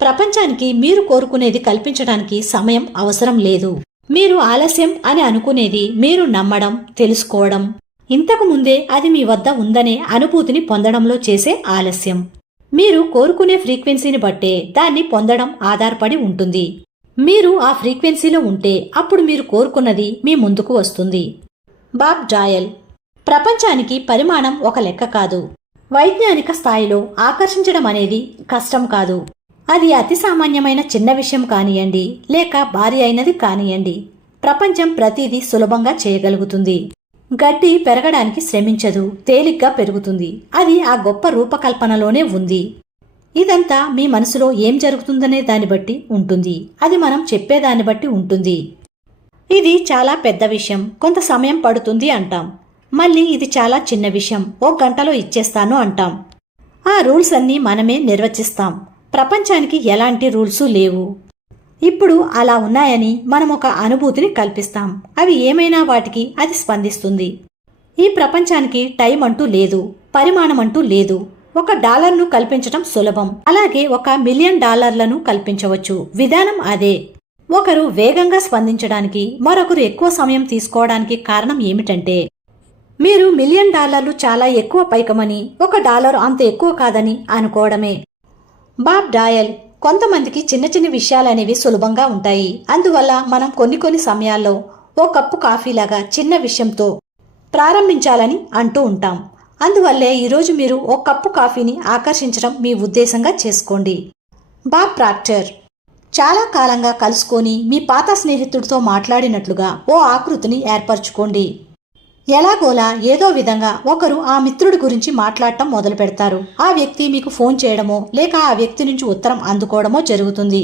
ప్రపంచానికి మీరు కోరుకునేది కల్పించడానికి సమయం అవసరం లేదు. మీరు ఆలస్యం అని అనుకునేది మీరు నమ్మడం, తెలుసుకోవడం, ఇంతకు ముందే అది మీ వద్ద ఉందనే అనుభూతిని పొందడంలో చేసే ఆలస్యం. మీరు కోరుకునే ఫ్రీక్వెన్సీని బట్టే దాన్ని పొందడం ఆధారపడి ఉంటుంది. మీరు ఆ ఫ్రీక్వెన్సీలో ఉంటే అప్పుడు మీరు కోరుకున్నది మీ ముందుకు వస్తుంది. బాబ్ జాయల్. ప్రపంచానికి పరిమాణం ఒక లెక్క కాదు. వైజ్ఞానిక స్థాయిలో ఆకర్షించడం అనేది కష్టం కాదు. అది అతి సామాన్యమైన చిన్న విషయం కానియండి, లేక భారీ అయినది కానియండి, ప్రపంచం ప్రతిదీ సులభంగా చేయగలుగుతుంది. గడ్డి పెరగడానికి శ్రమించదు, తేలిగ్గా పెరుగుతుంది. అది ఆ గొప్ప రూపకల్పనలోనే ఉంది. ఇదంతా మీ మనసులో ఏం జరుగుతుందనే దాన్ని బట్టి ఉంటుంది. అది మనం చెప్పేదాన్ని బట్టి ఉంటుంది. ఇది చాలా పెద్ద విషయం, కొంత సమయం పడుతుంది అంటాం. మళ్ళీ ఇది చాలా చిన్న విషయం, 1 గంటలో ఇచ్చేస్తాను అంటాం. ఆ రూల్స్ అన్నీ మనమే నిర్వచిస్తాం. ప్రపంచానికి ఎలాంటి రూల్సు లేవు. ఇప్పుడు అలా ఉన్నాయని మనం ఒక అనుభూతిని కల్పిస్తాం. అవి ఏమైనా వాటికి అది స్పందిస్తుంది. ఈ ప్రపంచానికి టైం అంటూ లేదు, పరిమాణం అంటూ లేదు. $1 కల్పించటం సులభం, అలాగే $1,000,000 కల్పించవచ్చు. విధానం అదే. ఒకరు వేగంగా స్పందించడానికి, మరొకరు ఎక్కువ సమయం తీసుకోవడానికి కారణం ఏమిటంటే, మీరు $1,000,000 చాలా ఎక్కువ పైకమని, $1 అంత ఎక్కువ కాదని అనుకోవడమే. బాబ్ డాయల్, కొంతమందికి చిన్న చిన్న విషయాలనేవి సులభంగా ఉంటాయి. అందువల్ల మనం కొన్ని సమయాల్లో ఓ కప్పు కాఫీలాగా చిన్న విషయంతో ప్రారంభించాలని అంటూ ఉంటాం. అందువల్లే ఈరోజు మీరు ఓ కప్పు కాఫీని ఆకర్షించడం మీ ఉద్దేశంగా చేసుకోండి. బాబ్ ప్రాక్టర్, చాలా కాలంగా కలుసుకొని మీ పాత స్నేహితుడితో మాట్లాడినట్లుగా ఓ ఆకృతిని ఏర్పరచుకోండి. ఎలాగోలా ఏదో విధంగా ఒకరు ఆ మిత్రుడి గురించి మాట్లాడటం మొదలు పెడతారు. ఆ వ్యక్తి మీకు ఫోన్ చేయడమో లేక ఆ వ్యక్తి నుంచి ఉత్తరం అందుకోవడమో జరుగుతుంది.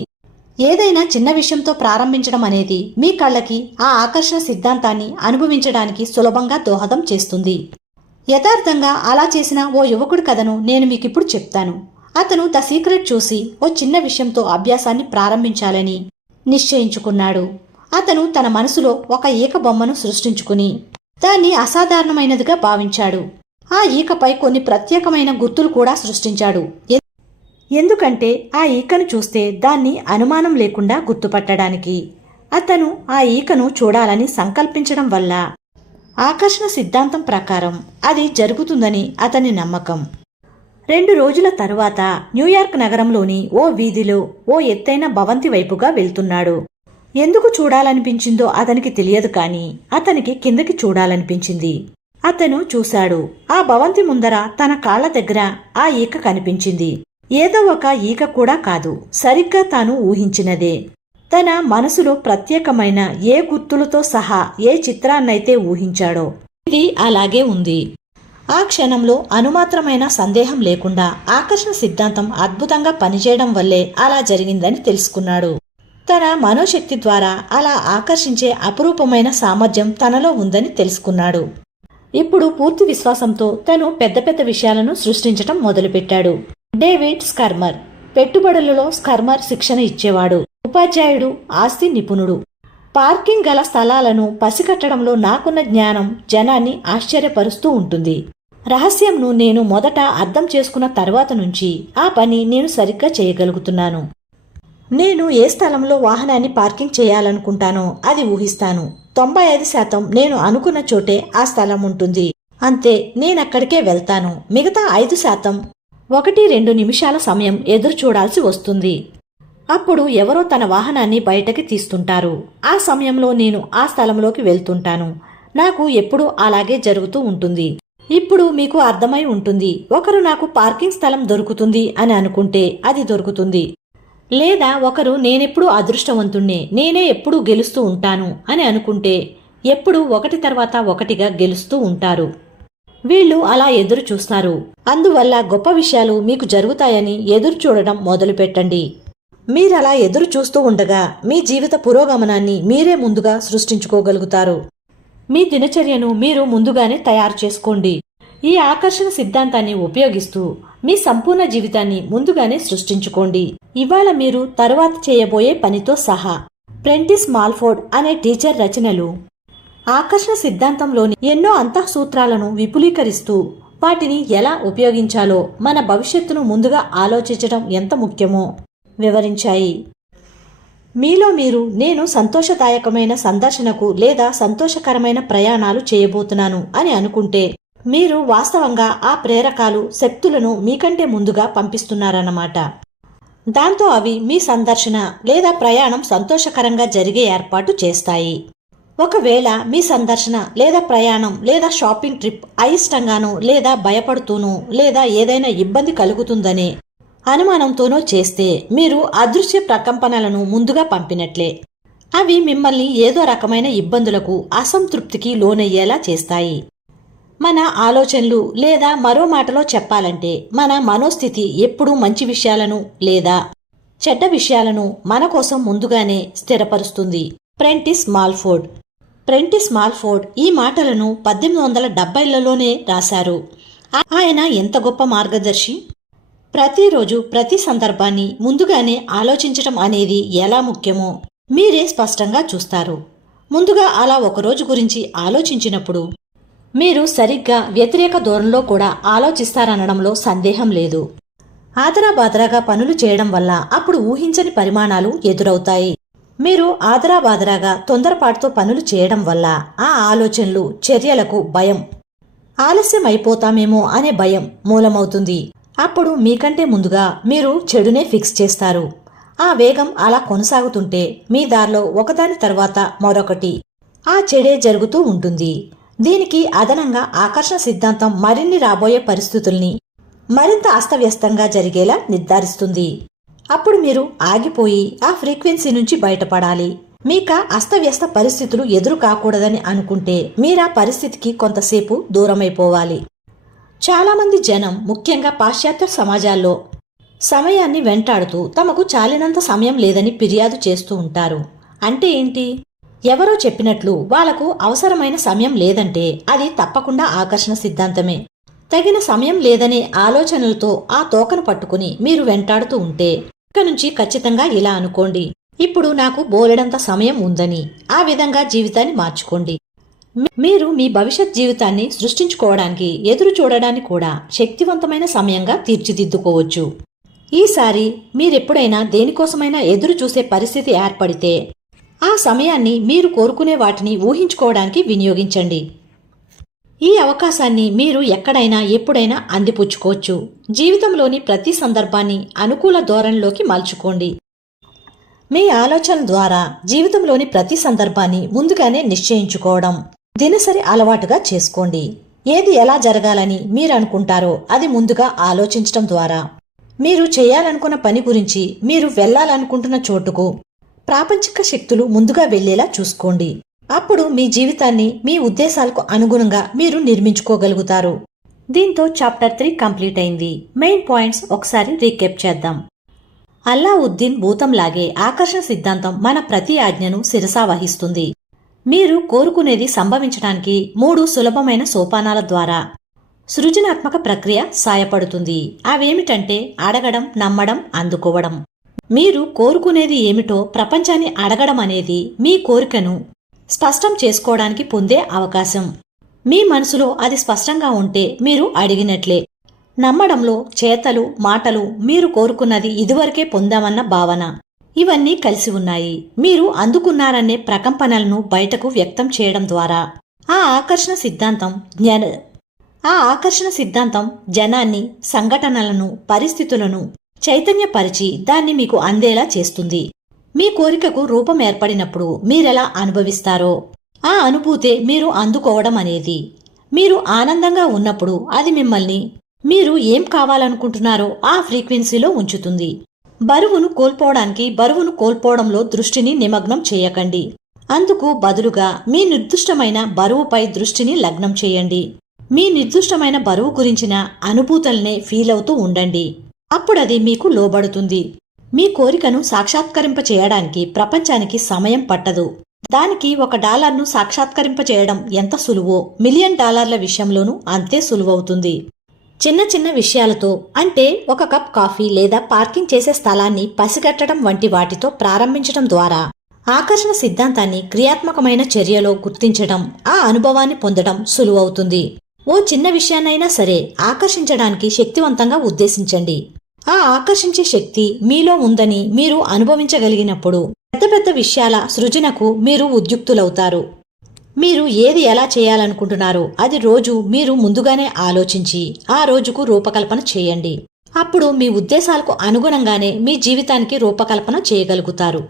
ఏదైనా చిన్న విషయంతో ప్రారంభించడం అనేది మీ కళ్ళకి ఆ ఆకర్షణ సిద్ధాంతాన్ని అనుభవించడానికి సులభంగా దోహదం చేస్తుంది. యథార్థంగా అలా చేసిన ఓ యువకుడి కథను నేను మీకిప్పుడు చెప్తాను. అతను ద సీక్రెట్ చూసి ఓ చిన్న విషయంతో అభ్యాసాన్ని ప్రారంభించాలని నిశ్చయించుకున్నాడు. అతను తన మనసులో ఒక ఈక బొమ్మను సృష్టించుకుని దాన్ని అసాధారణమైనదిగా భావించాడు. ఆ ఈకపై కొన్ని ప్రత్యేకమైన గుర్తులు కూడా సృష్టించాడు. ఎందుకంటే ఆ ఈకను చూస్తే దాన్ని అనుమానం లేకుండా గుర్తుపట్టడానికి. అతను ఆ ఈకను చూడాలని సంకల్పించడం వల్ల ఆకర్షణ సిద్ధాంతం ప్రకారం అది జరుగుతుందని అతని నమ్మకం. 2 రోజుల తరువాత న్యూయార్క్ నగరంలోని ఓ వీధిలో ఓ ఎత్తైన భవంతి వైపుగా వెళ్తున్నాడు. ఎందుకు చూడాలనిపించిందో అతనికి తెలియదు, కానీ అతనికి కిందకి చూడాలనిపించింది. అతను చూశాడు. ఆ భవంతి ముందర తన కాళ్ల దగ్గర ఆ ఈక కనిపించింది. ఏదో ఒక ఈక కూడా కాదు, సరిగ్గా తాను ఊహించినదే. తన మనసులో ప్రత్యేకమైన ఏ గుర్తులతో సహా ఏ చిత్రాన్నైతే ఊహించాడో ఇది అలాగే ఉంది. ఆ క్షణంలో అనుమాత్రమైన సందేహం లేకుండా ఆకర్షణ సిద్ధాంతం అద్భుతంగా పనిచేయడం వల్లే అలా జరిగిందని తెలుసుకున్నాడు. తన మనోశక్తి ద్వారా అలా ఆకర్షించే అపురూపమైన సామర్థ్యం తనలో ఉందని తెలుసుకున్నాడు. ఇప్పుడు పూర్తి విశ్వాసంతో తను పెద్ద పెద్ద విషయాలను సృష్టించటం మొదలుపెట్టాడు. డేవిడ్ స్కర్మర్ పెట్టుబడులలో స్కర్మర్ శిక్షణ ఇచ్చేవాడు. ఉపాధ్యాయుడు, ఆస్తి నిపుణుడు. పార్కింగ్ గల స్థలాలను పసికట్టడంలో నాకున్న జ్ఞానం జనాన్ని ఆశ్చర్యపరుస్తూ ఉంటుంది. రహస్యంను నేను మొదట అర్థం చేసుకున్న తర్వాత నుంచి ఆ పని నేను సరిగ్గా చేయగలుగుతున్నాను. నేను ఏ స్థలంలో వాహనాన్ని పార్కింగ్ చేయాలనుకుంటానో అది ఊహిస్తాను. 95% నేను అనుకున్న చోటే ఆ స్థలం ఉంటుంది. అంతే, నేనక్కడికే వెళ్తాను. మిగతా 5% 1-2 నిమిషాల సమయం ఎదురు చూడాల్సి వస్తుంది. అప్పుడు ఎవరో తన వాహనాన్ని బయటకి తీస్తుంటారు. ఆ సమయంలో నేను ఆ స్థలంలోకి వెళ్తుంటాను. నాకు ఎప్పుడూ అలాగే జరుగుతూ ఉంటుంది. ఇప్పుడు మీకు అర్థమై ఉంటుంది. ఒకరు నాకు పార్కింగ్ స్థలం దొరుకుతుంది అని అనుకుంటే అది దొరుకుతుంది. లేదా ఒకరు నేనెప్పుడూ అదృష్టవంతుణ్ణే, నేనే ఎప్పుడూ గెలుస్తూ ఉంటాను అని అనుకుంటే ఎప్పుడూ ఒకటి తర్వాత ఒకటిగా గెలుస్తూ ఉంటారు. వీళ్ళు అలా ఎదురు చూస్తారు. అందువల్ల గొప్ప విషయాలు మీకు జరుగుతాయని ఎదురు చూడడం మొదలుపెట్టండి. మీరలా ఎదురు చూస్తూ ఉండగా మీ జీవిత పురోగమనాన్ని మీరే ముందుగా సృష్టించుకోగలుగుతారు. మీ దినచర్యను మీరు ముందుగానే తయారు చేసుకోండి. ఈ ఆకర్షణ సిద్ధాంతాన్ని ఉపయోగిస్తూ మీ సంపూర్ణ జీవితాన్ని ముందుగానే సృష్టించుకోండి. ఇవాళ మీరు తరువాత చేయబోయే పనితో సహా. ప్రెంటిస్ మాల్ఫోర్డ్ అనే టీచర్ రచనలు ఆకర్షణ సిద్ధాంతంలోని ఎన్నో అంతఃసూత్రాలను విపులీకరిస్తూ వాటిని ఎలా ఉపయోగించాలో, మన భవిష్యత్తును ముందుగా ఆలోచించడం ఎంత ముఖ్యమో వివరించాయి. మీలో మీరు నేను సంతోషదాయకమైన సందర్శనకు లేదా సంతోషకరమైన ప్రయాణాలు చేయబోతున్నాను అని అనుకుంటే మీరు వాస్తవంగా ఆ ప్రేరకాలు, శక్తులను మీకంటే ముందుగా పంపిస్తున్నారన్నమాట. దాంతో అవి మీ సందర్శన లేదా ప్రయాణం సంతోషకరంగా జరిగే ఏర్పాటు చేస్తాయి. ఒకవేళ మీ సందర్శన లేదా ప్రయాణం లేదా షాపింగ్ ట్రిప్ అయిష్టంగానో లేదా భయపడుతూనో లేదా ఏదైనా ఇబ్బంది కలుగుతుందనే అనుమానంతోనో చేస్తే మీరు అదృశ్య ప్రకంపనలను ముందుగా పంపినట్లే. అవి మిమ్మల్ని ఏదో రకమైన ఇబ్బందులకు, అసంతృప్తికి లోనయ్యేలా చేస్తాయి. మన ఆలోచనలు లేదా మరో మాటలో చెప్పాలంటే మన మనోస్థితి ఎప్పుడూ మంచి విషయాలను లేదా చెడ్డ విషయాలను మన కోసం ముందుగానే స్థిరపరుస్తుంది. ప్రెంటిస్ మాల్ఫోర్డ్. ప్రెంటిస్ మాల్ఫోర్డ్ ఈ మాటలను 1870లలోనే రాశారు. ఆయన ఎంత గొప్ప మార్గదర్శి! ప్రతిరోజు ప్రతి సందర్భాన్ని ముందుగానే ఆలోచించటం అనేది ఎలా ముఖ్యమో మీరే స్పష్టంగా చూస్తారు. ముందుగా అలా ఒకరోజు గురించి ఆలోచించినప్పుడు మీరు సరిగ్గా వ్యతిరేక ధోరణిలో కూడా ఆలోచిస్తారనడంలో సందేహం లేదు. ఆదరాబాదరాగా పనులు చేయడం వల్ల అప్పుడు ఊహించని పరిమాణాలు ఎదురవుతాయి. మీరు ఆదరాబాదరాగా తొందరపాటుతో పనులు చేయడం వల్ల ఆ ఆలోచనలు, చర్యలకు భయం, ఆలస్యం అయిపోతామేమో అనే భయం మూలమవుతుంది. అప్పుడు మీకంటే ముందుగా మీరు చెడునే ఫిక్స్ చేస్తారు. ఆ వేగం అలా కొనసాగుతుంటే మీ దారిలో ఒకదాని తర్వాత మరొకటి ఆ చెడే జరుగుతూ ఉంటుంది. దీనికి అదనంగా ఆకర్షణ సిద్ధాంతం మరిన్ని రాబోయే పరిస్థితుల్ని మరింత అస్తవ్యస్తంగా జరిగేలా నిర్ధారిస్తుంది. అప్పుడు మీరు ఆగిపోయి ఆ ఫ్రీక్వెన్సీ నుంచి బయటపడాలి. మీక అస్తవ్యస్త పరిస్థితులు ఎదురు కాకూడదని అనుకుంటే మీరా పరిస్థితికి కొంతసేపు దూరమైపోవాలి. చాలామంది జనం, ముఖ్యంగా పాశ్చాత్య సమాజాల్లో, సమయాన్ని వెంటాడుతూ తమకు చాలినంత సమయం లేదని ఫిర్యాదు చేస్తూ ఉంటారు. అంటే ఏంటి? ఎవరో చెప్పినట్లు వాళ్లకు అవసరమైన సమయం లేదంటే అది తప్పకుండా ఆకర్షణ సిద్ధాంతమే. తగిన సమయం లేదనే ఆలోచనలతో ఆ తోకను పట్టుకుని మీరు వెంటాడుతూ ఉంటే ఇక నుంచి ఖచ్చితంగా ఇలా అనుకోండి, ఇప్పుడు నాకు బోలెడంత సమయం ఉందని. ఆ విధంగా జీవితాన్ని మార్చుకోండి. మీరు మీ భవిష్యత్ జీవితాన్ని సృష్టించుకోవడానికి, ఎదురు చూడడానికి కూడా శక్తివంతమైన సమయంగా తీర్చిదిద్దుకోవచ్చు. ఈసారి మీరెప్పుడైనా దేనికోసమైనా ఎదురు చూసే పరిస్థితి ఏర్పడితే ఆ సమయాన్ని మీరు కోరుకునే వాటిని ఊహించుకోవడానికి వినియోగించండి. ఈ అవకాశాన్ని మీరు ఎక్కడైనా ఎప్పుడైనా అందిపుచ్చుకోవచ్చు. జీవితంలోని ప్రతి సందర్భాన్ని అనుకూల ధోరణిలోకి మలుచుకోండి. మీ ఆలోచనల ద్వారా జీవితంలోని ప్రతి సందర్భాన్ని ముందుగానే నిశ్చయించుకోవడం దినసరి అలవాటుగా చేసుకోండి. ఏది ఎలా జరగాలని మీరు అనుకుంటారో అది ముందుగా ఆలోచించడం ద్వారా మీరు చేయాలనుకున్న పని గురించి, మీరు వెళ్లాలనుకుంటున్న చోటుకు ప్రాపంచిక శక్తులు ముందుగా వెళ్లేలా చూసుకోండి. అప్పుడు మీ జీవితాన్ని మీ ఉద్దేశాలకు అనుగుణంగా మీరు నిర్మించుకోగలుగుతారు. దీంతో చాప్టర్ 3 కంప్లీట్ అయింది. మెయిన్ పాయింట్స్ ఒకసారి రీక్యాప్ చేద్దాం. అల్లావుద్దీన్ భూతంలాగే ఆకర్షణ సిద్ధాంతం మన ప్రతి ఆజ్ఞను శిరసావహిస్తుంది. మీరు కోరుకునేది సంభవించడానికి 3 సులభమైన సోపానాల ద్వారా సృజనాత్మక ప్రక్రియ సాయపడుతుంది. అవేమిటంటే అడగడం, నమ్మడం, అందుకోవడం. మీరు కోరుకునేది ఏమిటో ప్రపంచాన్ని అడగడం అనేది మీ కోరికను స్పష్టం చేసుకోవడానికి పొందే అవకాశం. మీ మనసులో అది స్పష్టంగా ఉంటే మీరు అడిగినట్లే. నమ్మడంలో చేతలు, మాటలు మీరు కోరుకున్నది ఇదివరకే పొందామన్న భావన, ఇవన్నీ కలిసి ఉన్నాయి. మీరు అందుకున్నారనే ప్రకంపనలను బయటకు వ్యక్తం చేయడం ద్వారా ఆ ఆకర్షణ సిద్ధాంతం జనాన్ని, సంఘటనలను, పరిస్థితులను చైతన్యపరిచి దాన్ని మీకు అందేలా చేస్తుంది. మీ కోరికకు రూపం ఏర్పడినప్పుడు మీరెలా అనుభవిస్తారో ఆ అనుభూతే మీరు అందుకోవడం అనేది. మీరు ఆనందంగా ఉన్నప్పుడు అది మిమ్మల్ని మీరు ఏం కావాలనుకుంటున్నారో ఆ ఫ్రీక్వెన్సీలో ఉంచుతుంది. బరువును కోల్పోవడంలో దృష్టిని నిమగ్నం చేయకండి. అందుకు బదులుగా మీ నిర్దిష్టమైన బరువుపై దృష్టిని లగ్నం చేయండి. మీ నిర్దిష్టమైన బరువు గురించిన అనుభూతుల్నే ఫీల్ అవుతూ ఉండండి. అప్పుడది మీకు లోబడుతుంది. మీ కోరికను సాక్షాత్కరింప చేయడానికి ప్రపంచానికి సమయం పట్టదు. దానికి $1ను సాక్షాత్కరింప చేయడం ఎంత సులువో $1 మిలియన్ విషయంలోనూ అంతే సులువవుతుంది. చిన్న చిన్న విషయాలతో, అంటే ఒక కప్ కాఫీ లేదా పార్కింగ్ చేసే స్థలాన్ని పసిగట్టడం వంటి వాటితో ప్రారంభించడం ద్వారా ఆకర్షణ సిద్ధాంతాన్ని క్రియాత్మకమైన చర్యలో గుర్తించడం, ఆ అనుభవాన్ని పొందడం సులువవుతుంది. ఓ చిన్న విషయాన్నైనా సరే ఆకర్షించడానికి శక్తివంతంగా ఉద్దేశించండి. ఆ ఆకర్షించే శక్తి మీలో ఉందని మీరు అనుభవించగలిగినప్పుడు పెద్ద పెద్ద విషయాల సృజనకు మీరు ఉద్యుక్తులవుతారు. మీరు ఏది ఎలా చేయాలనుకుంటున్నారో అది రోజు మీరు ముందుగానే ఆలోచించి ఆ రోజుకు రూపకల్పన చేయండి. అప్పుడు మీ ఉద్దేశాలకు అనుగుణంగానే మీ జీవితానికి రూపకల్పన చేయగలుగుతారు.